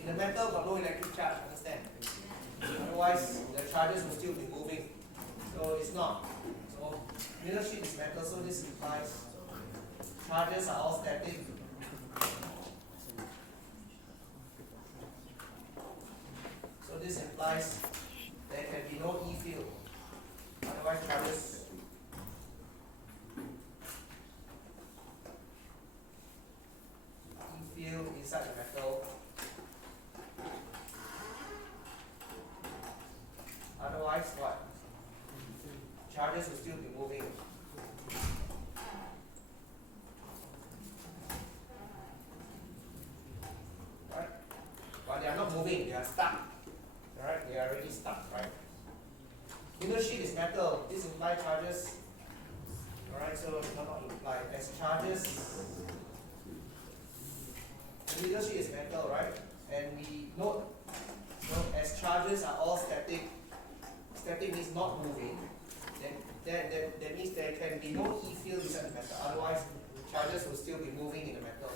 In the metal got no electric charge, understand? Otherwise the charges will still be moving. So it's not. So middle sheet is metal, so this implies charges are all static. So this implies there can be no E field. Otherwise charges E field inside the metal. Otherwise what? Charges will still be moving. Right? But they are not moving, they are stuck. Alright, they are already stuck, right? Middle sheet is metal. This implies charges. Alright, so not implied. As charges, the middle sheet is metal, right? And we note, so as charges are all static, static means not moving, then that means there can be no E field inside the metal. Otherwise, charges will still be moving in the metal,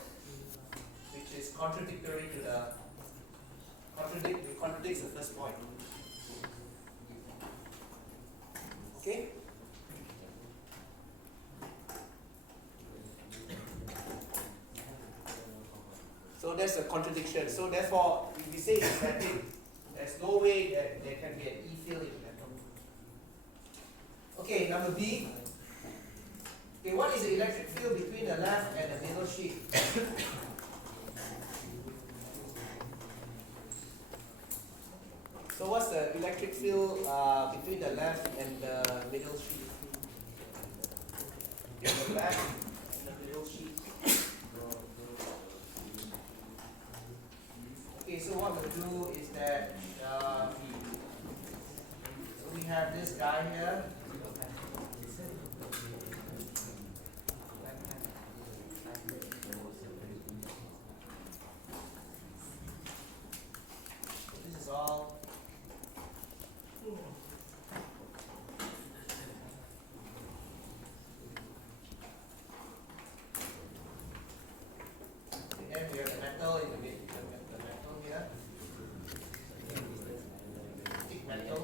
which is contradictory to the contradicts the first point. Okay? So that's a contradiction. So therefore, if we say it's static, there's no way that there can be an E field in the metal. Okay, number B. Okay, what is the electric field between the left and the middle sheet? So what's the electric field between the left and the middle sheet? The left and the middle sheet. Okay, so what we'll do is that so we have this guy here. This is all. And then we have the metal in the middle. The metal here. Thick metal.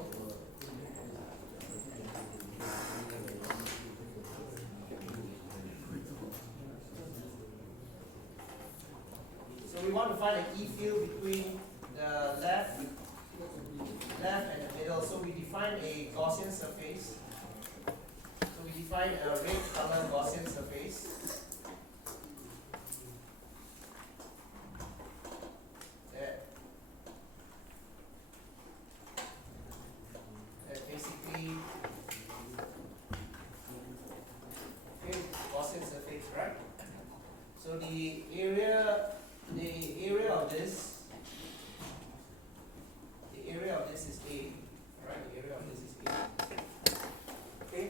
So we want to find an E field between the left and the middle. So we define a Gaussian surface. So we define a red color Gaussian surface. That basically, okay, Gaussian surface, right? So the area of this is A, right? The area of this is A. Okay.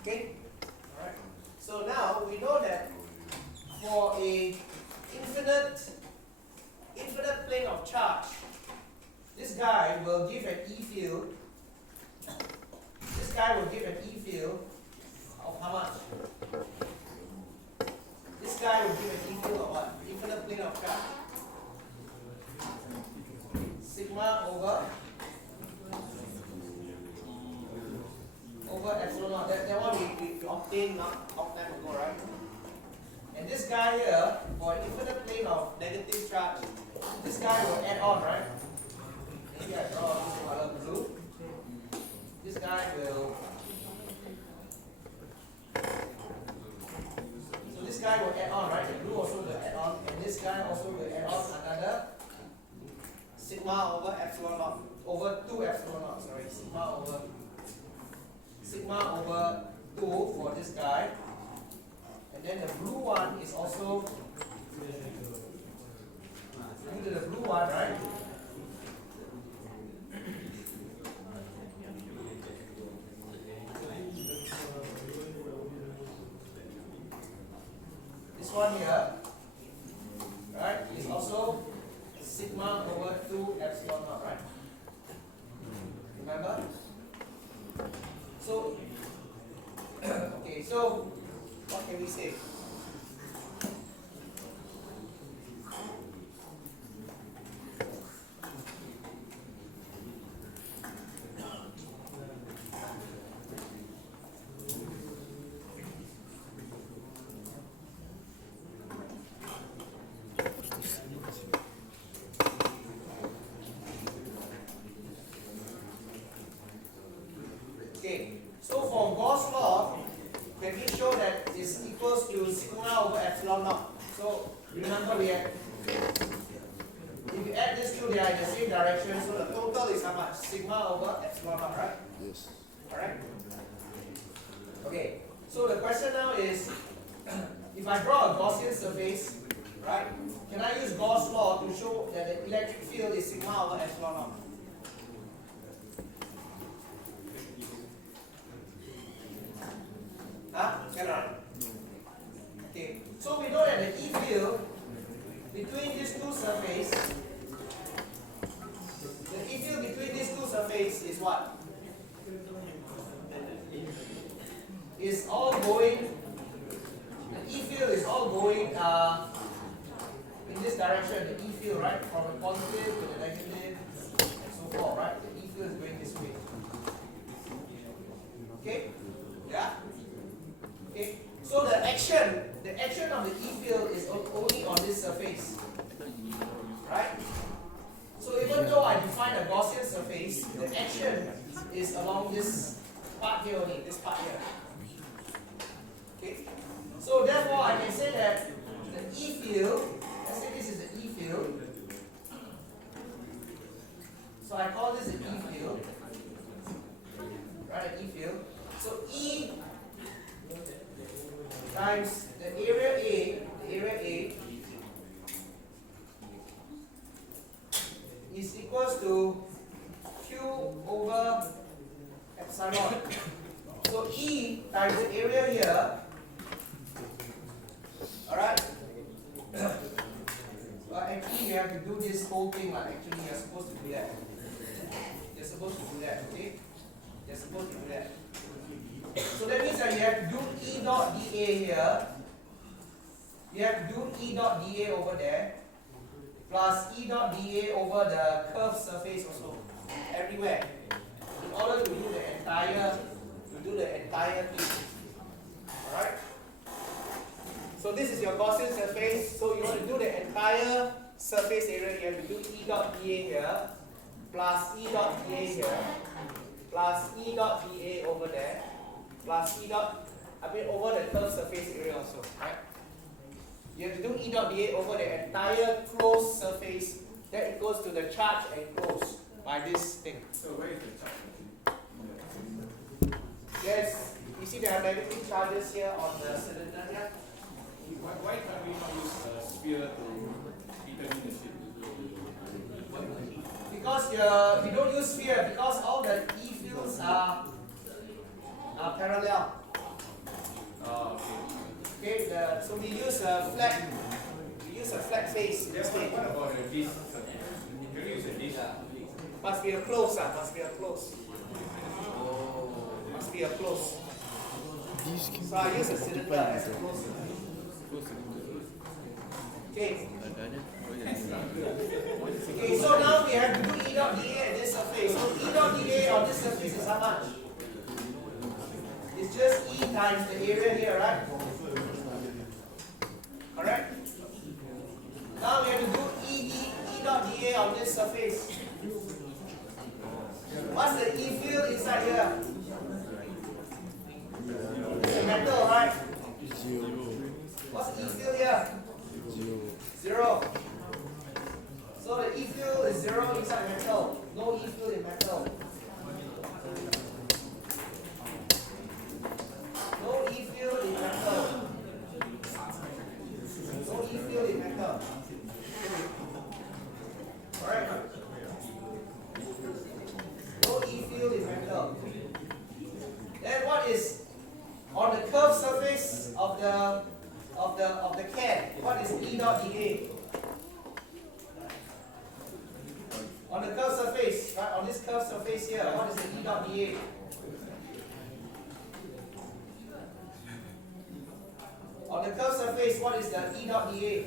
Okay. All right. So now we know that for a infinite plane of charge, this guy will give an E field. This guy will give an E field of how much? This guy will give an E field of what? Infinite plane of charge. Sigma over epsilon naught. That one we obtained not long time ago, right? And this this guy here, for an infinite plane of negative charge, this guy will add on, right? Maybe I draw this color blue. This guy will. So this guy will add on, right? The blue also will add on, and this guy also will add on another sigma over epsilon naught over 2 epsilon naught. Sorry, sigma over 2 for this guy, and then the blue one is also due to the blue one, right? This one here, right, is also sigma over 2 epsilon naught, right? Remember? So, okay, so what can we say? Okay, so for Gauss law, can we show that is equals to sigma over epsilon naught? So remember we had, if you add these two, they are in the same direction, so the total is how much? Sigma over epsilon naught, right? Yes. Alright? Okay, so the question now is, if I draw a Gaussian surface, right, can I use Gauss law to show that the electric field is sigma over epsilon naught? Huh? Cannot. Okay, so we know that the E field between these two surfaces, the E field between these two surfaces is what? Is all going, the E field is all going in this direction, the E field, right? From the positive to the negative and so forth, right? The E field is going this way. Okay? Yeah? Okay, so the action of the E field is only on this surface, right? So even though I define a Gaussian surface, the action is along this part here only, this part here. Okay, so therefore I can say that the E field, let's say this is the E field. So I call this the E field, right? The E field. So E times the area A is equals to Q over epsilon. So E times the area here, alright? Well, actually you have to do this whole thing, like actually you're supposed to do that. You're supposed to do that, okay? You're supposed to do that. So that means that you have to do E dot dA here. You have to do E dot dA over there, plus E dot dA over the curved surface also, everywhere, in order to do the entire thing. Alright? So this is your Gaussian surface. So you want to do the entire surface area, you have to do E dot dA here, plus E dot dA here, plus E dot dA over there, plus E dot, over the curved surface area also, right? You have to do E dot dA over the entire closed surface that equals to the charge enclosed by this thing. So where is the charge? Yes, you see there are negative charges here on the cylinder here. Why can't we not use a sphere to determine the shape? Because we don't use sphere, because all the E fields are parallel. Oh, okay. Okay, so we use a flat face Then instead. what about the disk? Can we use a disk? Must be a close, must be a close. Must be a close. These can So I use a cylinder as a close. Okay. Okay, so now we have to do E dot dA at this surface. So E dot dA on this surface is how much? It's just E times the area here, right? Correct? Now we have to do E dot dA on this surface. What's the E field inside here? It's a metal, right? What's the E field here? 0. So the E field is 0 inside metal. No E field in metal. No E field in metal. No E field in metal. Alright. No E field in metal. Then what is on the curved surface of the can? What is E dot dA? On the curved surface, right? On this curved surface here, what is the E dot dA? On the curved surface, what is the E dot dA?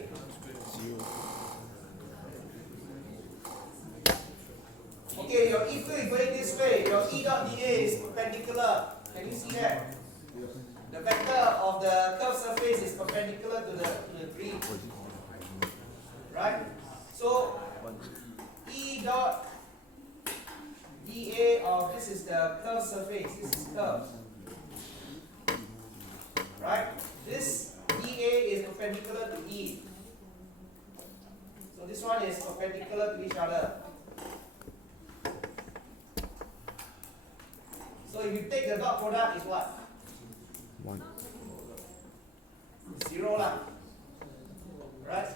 Okay, your E field is going this way. Your E dot dA is perpendicular. Can you see that? The vector of the curved surface is perpendicular to the green. Right? So E dot dA of this is the curved surface. This is curved. Right? This dA is perpendicular to E. So this one is perpendicular to each other. So if you take the dot product, is what? 1. 0 lah. Right?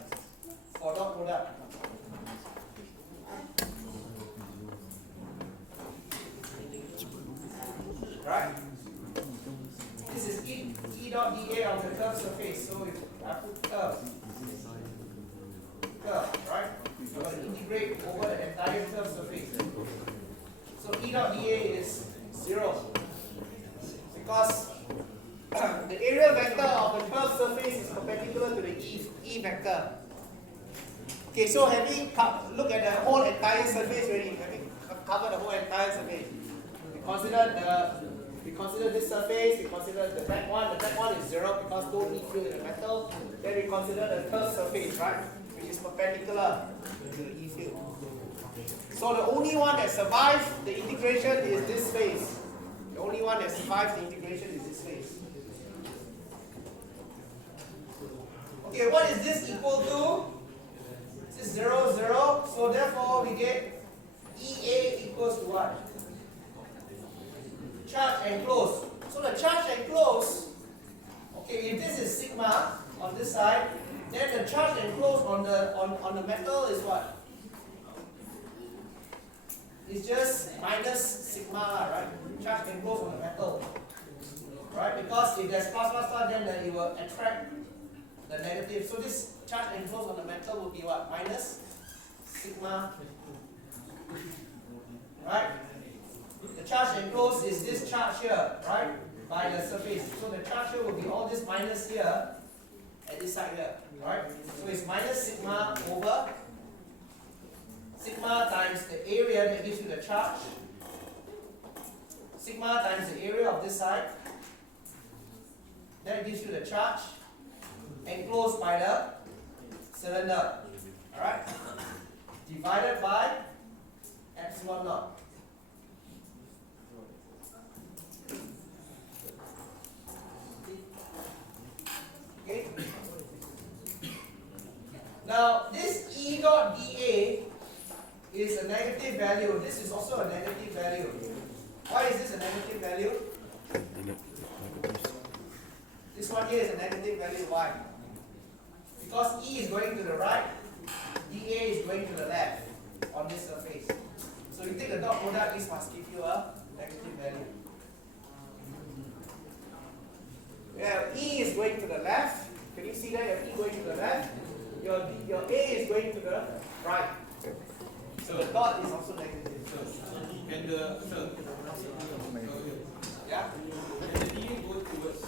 For dot product. Right? This is E dot dA of the curved surface. So if I put curve, right? I'm going to integrate over the entire curved surface. So E dot dA is 0. Because the area vector of the curved surface is perpendicular to the E vector. Okay, so having look at the whole entire surface already, having covered the whole entire surface. We consider this surface, we consider the back one. The back one is 0 because no E field in the metal. Then we consider the curved surface, right? Which is perpendicular to the E field. So the only one that survives the integration is this face. The only one that survives the integration is this face. Okay, what is this equal to? This is 0, 0. So therefore we get EA equals to what? Charge enclosed. So the charge enclosed, okay, if this is sigma on this side, then the charge enclosed on the metal is what? It's just minus sigma, right? Charge enclosed on the metal. Right? Because if there's plus, then it will attract the negative. So this charge enclosed on the metal will be what? Minus sigma. Right? The charge enclosed is this charge here, right? By the surface. So the charge here will be all this minus here at this side here. Right? So it's minus sigma over sigma times the area that gives you the charge. Sigma times the area of this side. That gives you the charge enclosed by the cylinder. Alright? Divided by epsilon naught. Okay? Now, this E dot dA is a negative value. This is also a negative value. Why is this a negative value? This one here is a negative value. Why? Because E is going to the right, dA is going to the left on this surface. So you take the dot product, this must give you a negative value. Yeah, E is going to the left. Can you see that? Your E going to the left. Your A is going to the right. So the dot is also negative. Can the Yeah? can the DA go towards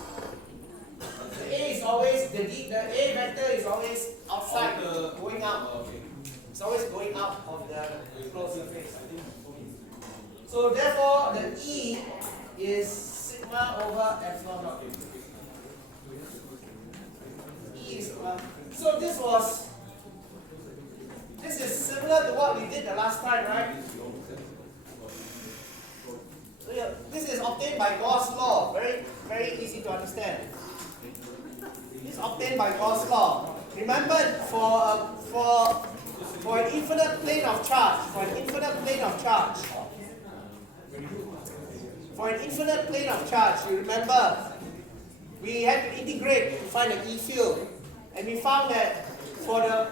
The A is always the A vector is always outside, going out. okay. It's always going out of the closed surface. So therefore, the E is sigma over epsilon naught. E is sigma. So this is similar to what we did the last time, right? So yeah, this is obtained by Gauss law. Very, very easy to understand. This is obtained by Gauss law. Remember, for an infinite plane of charge, for an infinite plane of charge, you remember we had to integrate to find the E field, and we found that for the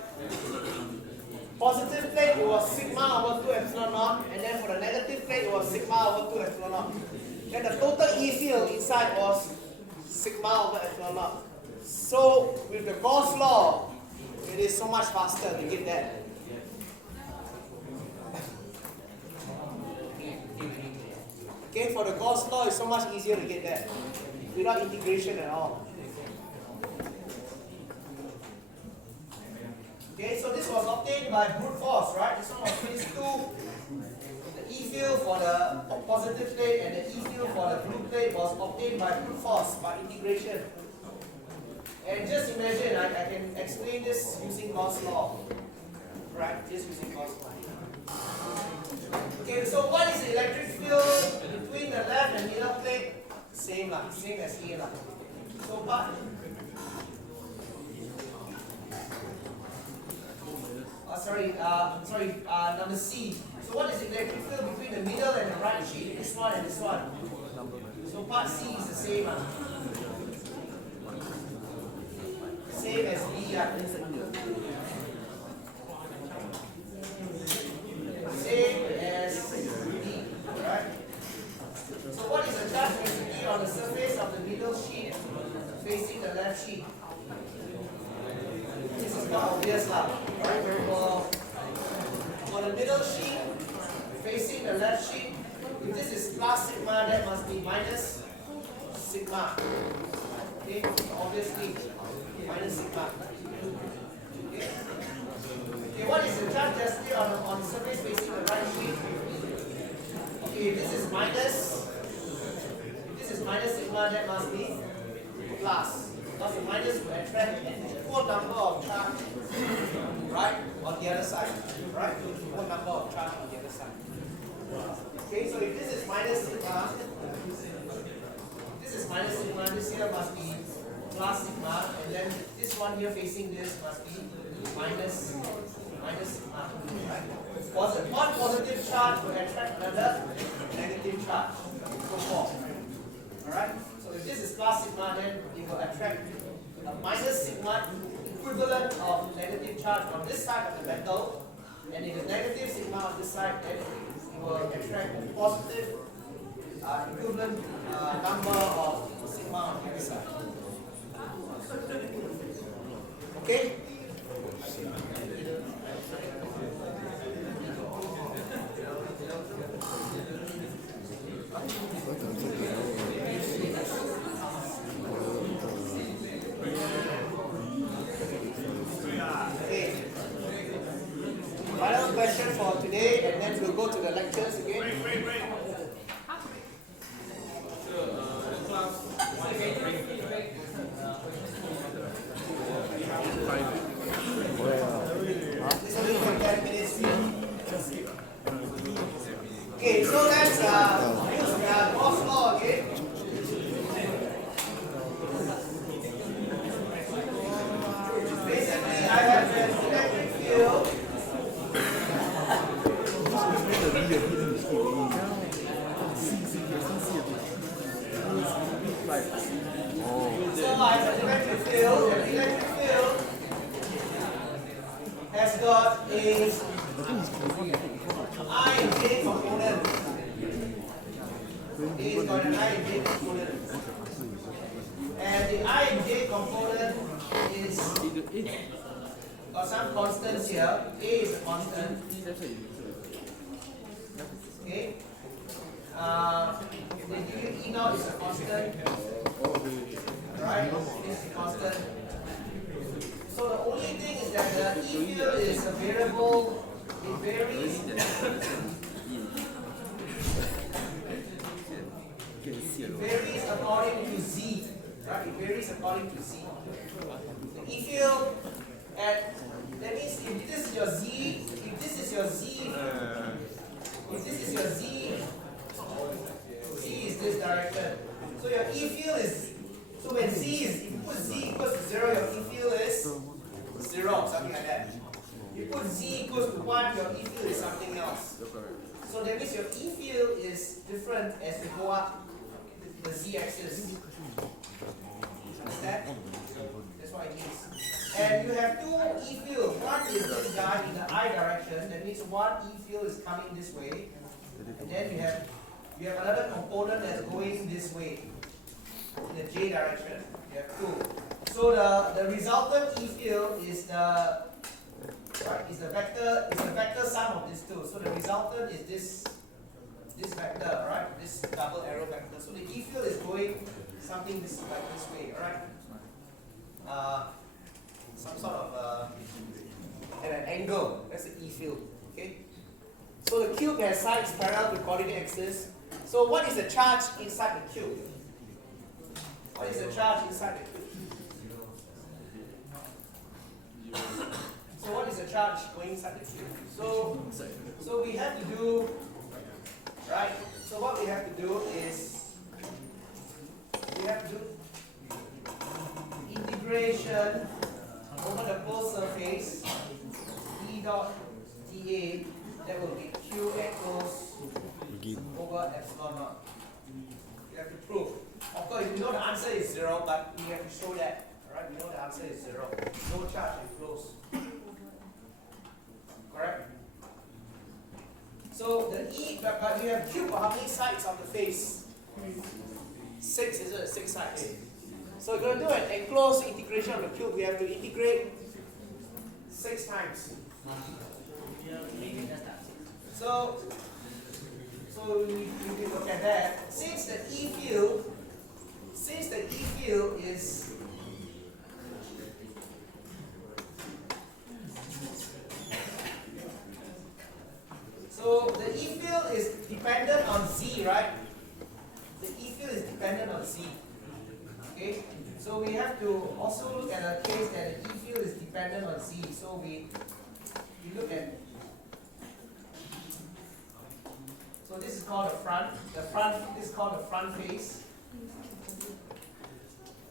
positive plate it was sigma over 2 epsilon naught, and then for the negative plate it was sigma over 2 epsilon naught. Then the total E field inside was sigma over epsilon naught. So with the Gauss law, it is so much faster to get that. Okay, for the Gauss law, it's so much easier to get that without integration at all. Okay, so this was obtained by brute force, right? This one was phase 2. The E field for the positive plate and the E field for the blue plate was obtained by brute force, by integration. And just imagine, I can explain this using Gauss law. Right, just using Gauss law. Okay, so what is the electric field between the left and middle plate? Same as here. So but number C. So what is the electric field between the middle and the right sheet? This one and this one. So part C is the same. Same as B. Same as B. Right? So what is the charge density on the surface of the middle sheet facing the left sheet? This is not obvious, right? For the middle sheet facing the left sheet, if this is plus sigma, that must be minus sigma. Okay, obviously minus sigma. Okay. Okay, what is the charge density on the surface facing the right sheet? Okay, if this is minus sigma, that must be plus. Because the minus will attract an equal number of charge, right, on the other side. Right? Equal number of charge on the other side. Okay, so if this is minus sigma, this here must be plus sigma, and then this one here facing this must be minus sigma. Right? One positive charge will attract another negative charge. So forth. Alright? So if this is plus sigma, then it will attract a minus sigma equivalent of negative charge on this side of the metal, and if it's negative sigma on this side, then it will attract a positive equivalent number of sigma on the other side. Okay? Final question for today, and then we'll go to the lectures again. This will be for 10 minutes. Okay, so let's use the Gauss law again. Basically, I have an electric field. So I have an electric field, and the electric field has got a I and J component. It's got an I and J component. And the I and J component is got some constants here. A is a constant. Okay. The E naught is a constant. Right? It's a constant. So the only thing is that the E field is a variable. It varies. It varies according to Z. Right? It varies according to Z. The E field And that means if this is your z, if this is your z, if this is your z, z is this direction. So your E field is, so when z is, if you put z equals to 0, your E field is 0, something like that. You put z equals to 1, your E field is something else. So that means your E field is different as you go up the z axis. Understand? That's what it means. And you have two E fields. One is this guy in the I direction. That means one E field is coming this way. And then you have another component that's going this way in the J direction. You have two. So the resultant E field is the vector sum of these two. So the resultant is this vector, right? This double arrow vector. So the E field is going something like this way, alright? Some sort of at an angle. That's the E field. Okay. So the cube has sides parallel to coordinate axis. So what is the charge inside the cube? What is the charge inside the cube? So what is the charge going inside the cube? So we have to do, right? So what we have to do is we have to do integration over the closed surface E dot dA, that will be Q equals over epsilon naught. You have to prove. Of course, we know the answer is 0, but we have to show that. Alright, we know the answer is 0. No charge enclosed. Correct? So the E, but we have cube for how many sides of the face? 6, is it? 6 sides. So we're going to do an enclosed integration of the cube. We have to integrate 6 times. So we look at that. Since the E field is so the E field is dependent on Z, right? The E field is dependent on Z. Okay? So we have to also look at a case that the E field is dependent on Z. So we look at, so this is called this is called the front face.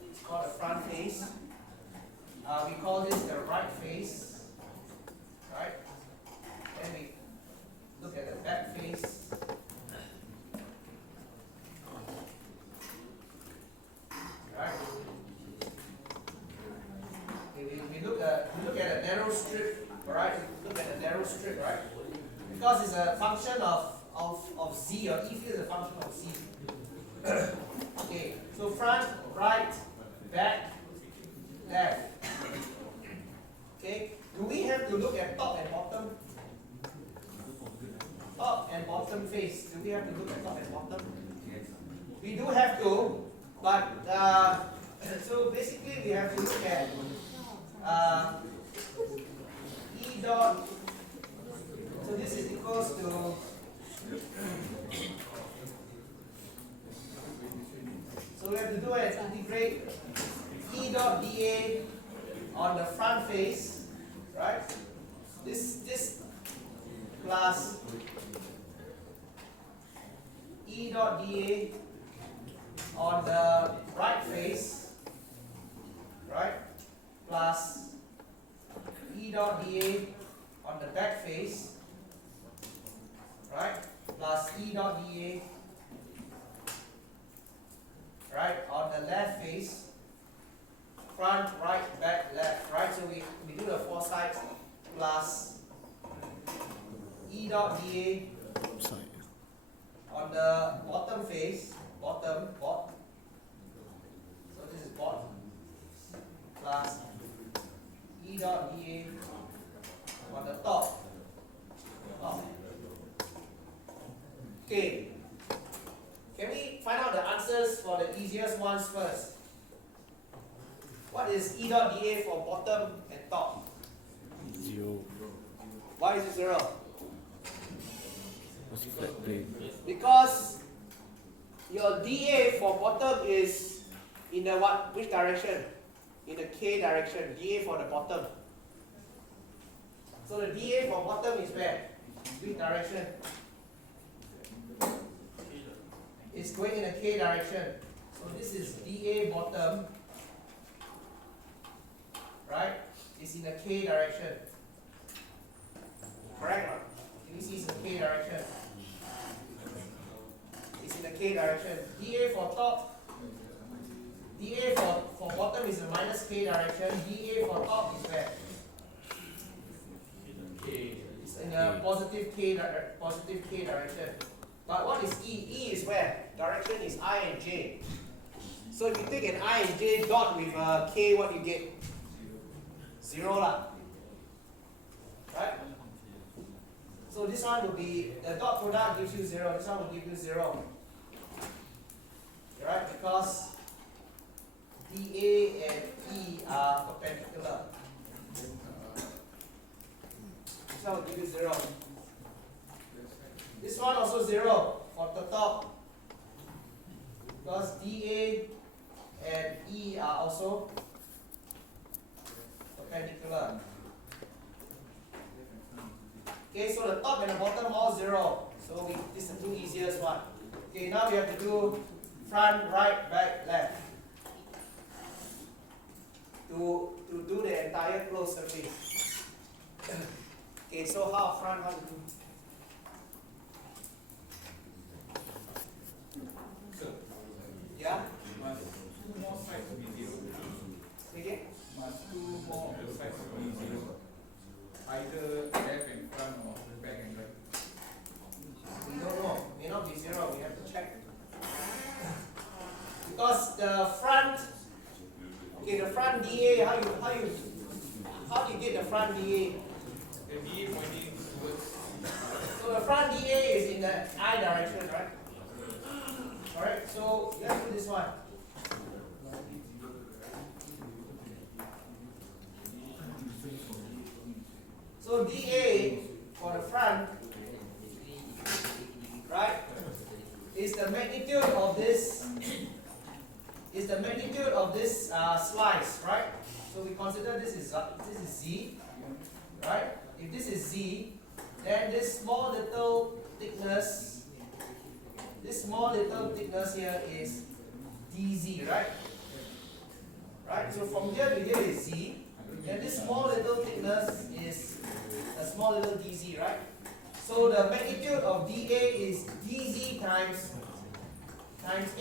It's called the front face. We call this the right face, right? Then we look at the back face. Right? Okay, we look at a narrow strip, right? We look at a narrow strip, right? Because it's a function of Z, or E field is a function of Z. Okay, so front, right, back, left. Okay, do we have to look at top and bottom? Top and bottom face. Do we have to look at top and bottom? We do have to, but so basically we have to look at E dot. So this is equals to so we have to do it, integrate E dot dA on the front face, right? This plus E dot dA on the right face, right? Plus E dot dA on the back face, right? Plus E dot dA, right, on the left face, front, right, back, left, right? So we do the 4 sides, plus E dot dA on the bottom face, bot. So this is bot, plus E dot dA on the top. Okay. Can we find out the answers for the easiest ones first? What is E dot dA for bottom and top? 0. Why is it 0? What's flat plane? Because your dA for bottom is in the which direction? In the K direction. dA for the bottom. So the dA for bottom is where? Which direction? It's going in a k direction. So this is dA bottom, right? It's in a k direction. Correct? Can you see it's in a k direction? It's in a k direction. dA for top, dA for bottom is a minus k direction. dA for top is where? It's in a positive k direction. But what is E? E is where? Direction is I and J. So if you take an I and J dot with a K, what do you get? 0 lah. Right? So this one will be, the dot product gives you 0, this one will give you 0. Right? Because dA and E are perpendicular. This one will give you 0. This one also 0 for the top. Because dA and E are also perpendicular. Okay, so the top and the bottom all 0. So this is the two easiest one. Okay, now we have to do front, right, back, left. To do the entire closed surface. Okay, so how front, how to do? So, Yeah? must 2 more sides to be 0. Okay? Must 2 more of the sides to be 0. Either left and front or back and right. We don't know. May not be 0. We have to check. Because the front, okay, the front dA, how do you get the front dA? The DA pointing towards. So the front dA is in the I direction, right? Alright, so let's do this one. So dA for the front, right, is the magnitude of this. Is the magnitude of this slice, right? So we consider this is Z, right? If this is Z, then this small little thickness here is dz, right? Right? So from here to here is Z, and this small little thickness is a small little dz, right? So the magnitude of dA is dz times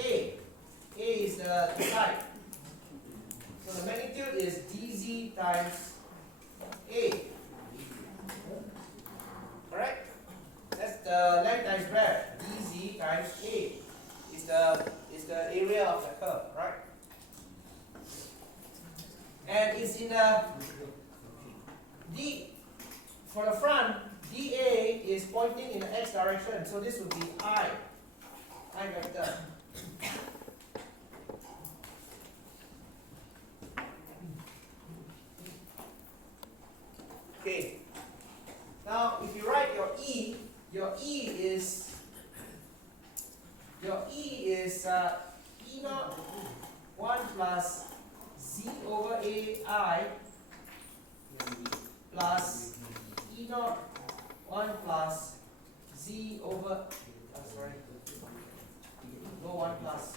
A. A is the side. So the magnitude is dz times A. Correct? That's the length times breadth. dz times A is the area of the curve, right? And it's in a D for the front, dA is pointing in the x direction, so this would be I vector. Okay. Now, if you write your E is E naught 1 plus Z over AI plus E naught 1 plus Z over no 1 plus.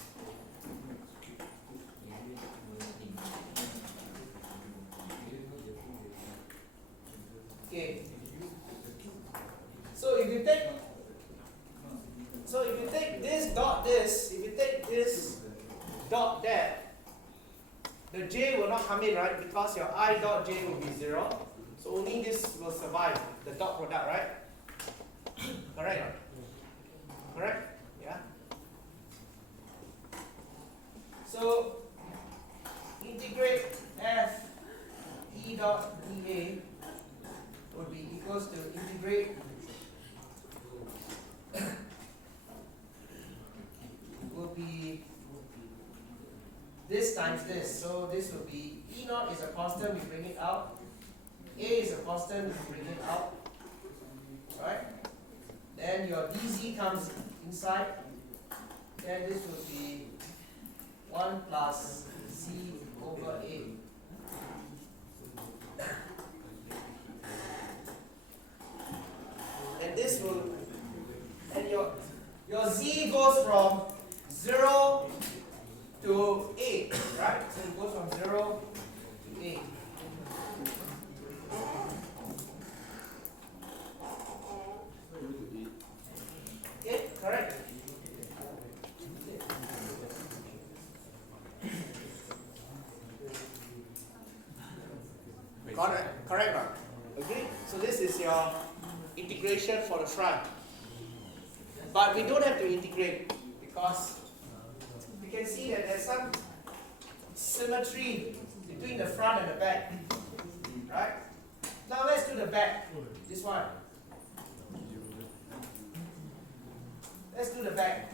Okay. So if you take this dot this, if you take this dot that, the J will not come in, right? Because your I dot J will be 0. So only this will survive, the dot product, right? Correct? Correct? Yeah? So integrate F E dot dA would be equals to integrate will be this times this. So this will be E naught is a constant, we bring it out. A is a constant, we bring it out. Right? Then your dz comes inside. Then this will be 1 plus Z over A. C goes from 0 to A, right? So it goes from 0 to A. Okay, correct. Correct, right? Agree? So this is your integration for the front. But we don't have to integrate because we can see that there's some symmetry between the front and the back. Right? Now let's do the back. This one. Let's do the back.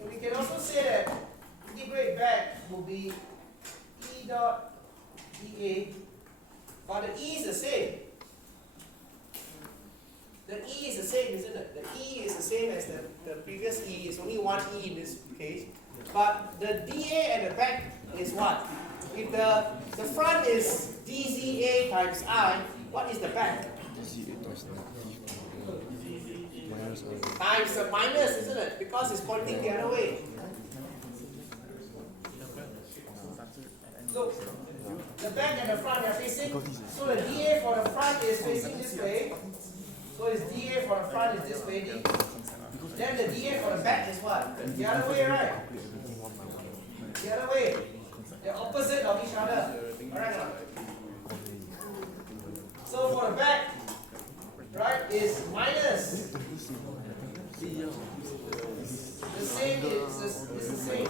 And we can also say that integrate back will be E dot dA, but the E is the same. The E is the same, isn't it? The E is the same as the previous E. It's only one E in this case. But the dA at the back is what? If the front is dZA times I, what is the back? Times the minus, isn't it? Because it's pointing the other way. Look, the back and the front are facing. So the dA for the front is facing this way. So its dA for the front is this way. Then the dA for the back is what? The other way, right? The other way. They're opposite of each other. Alright? So for the back, right, is minus. The same is the same.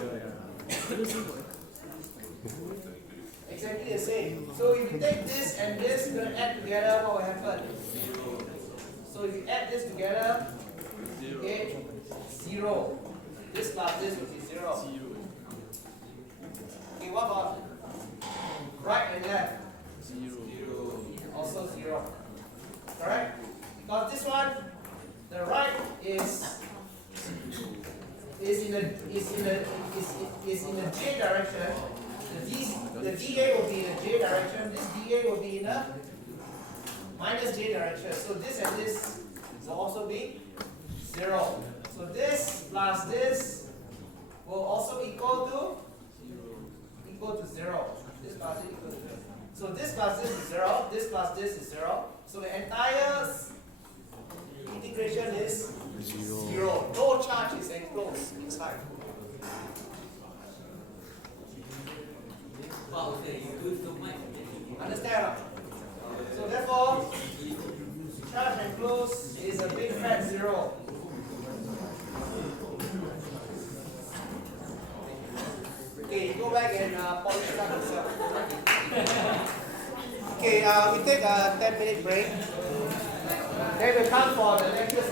Exactly the same. So if you take this and this, you're going to add together, what will happen? So if you add this together, you get 0. This plus this will be 0. Okay, what about right and left? 0. Also 0. Correct? Because this one, the right is in the J direction. The dA will be in the J direction. This dA will be in the minus J direction. So this and this will also be 0. So this plus this will also equal to 0. This plus this equals to 0. So this plus this is 0. This plus this is 0. So the entire integration is 0. No charge is enclosed inside. Understand? So therefore, charge enclosed is a big fat 0. Okay, go back and polish it up yourself. Okay, we take a 10-minute break. Then we come for the lecture.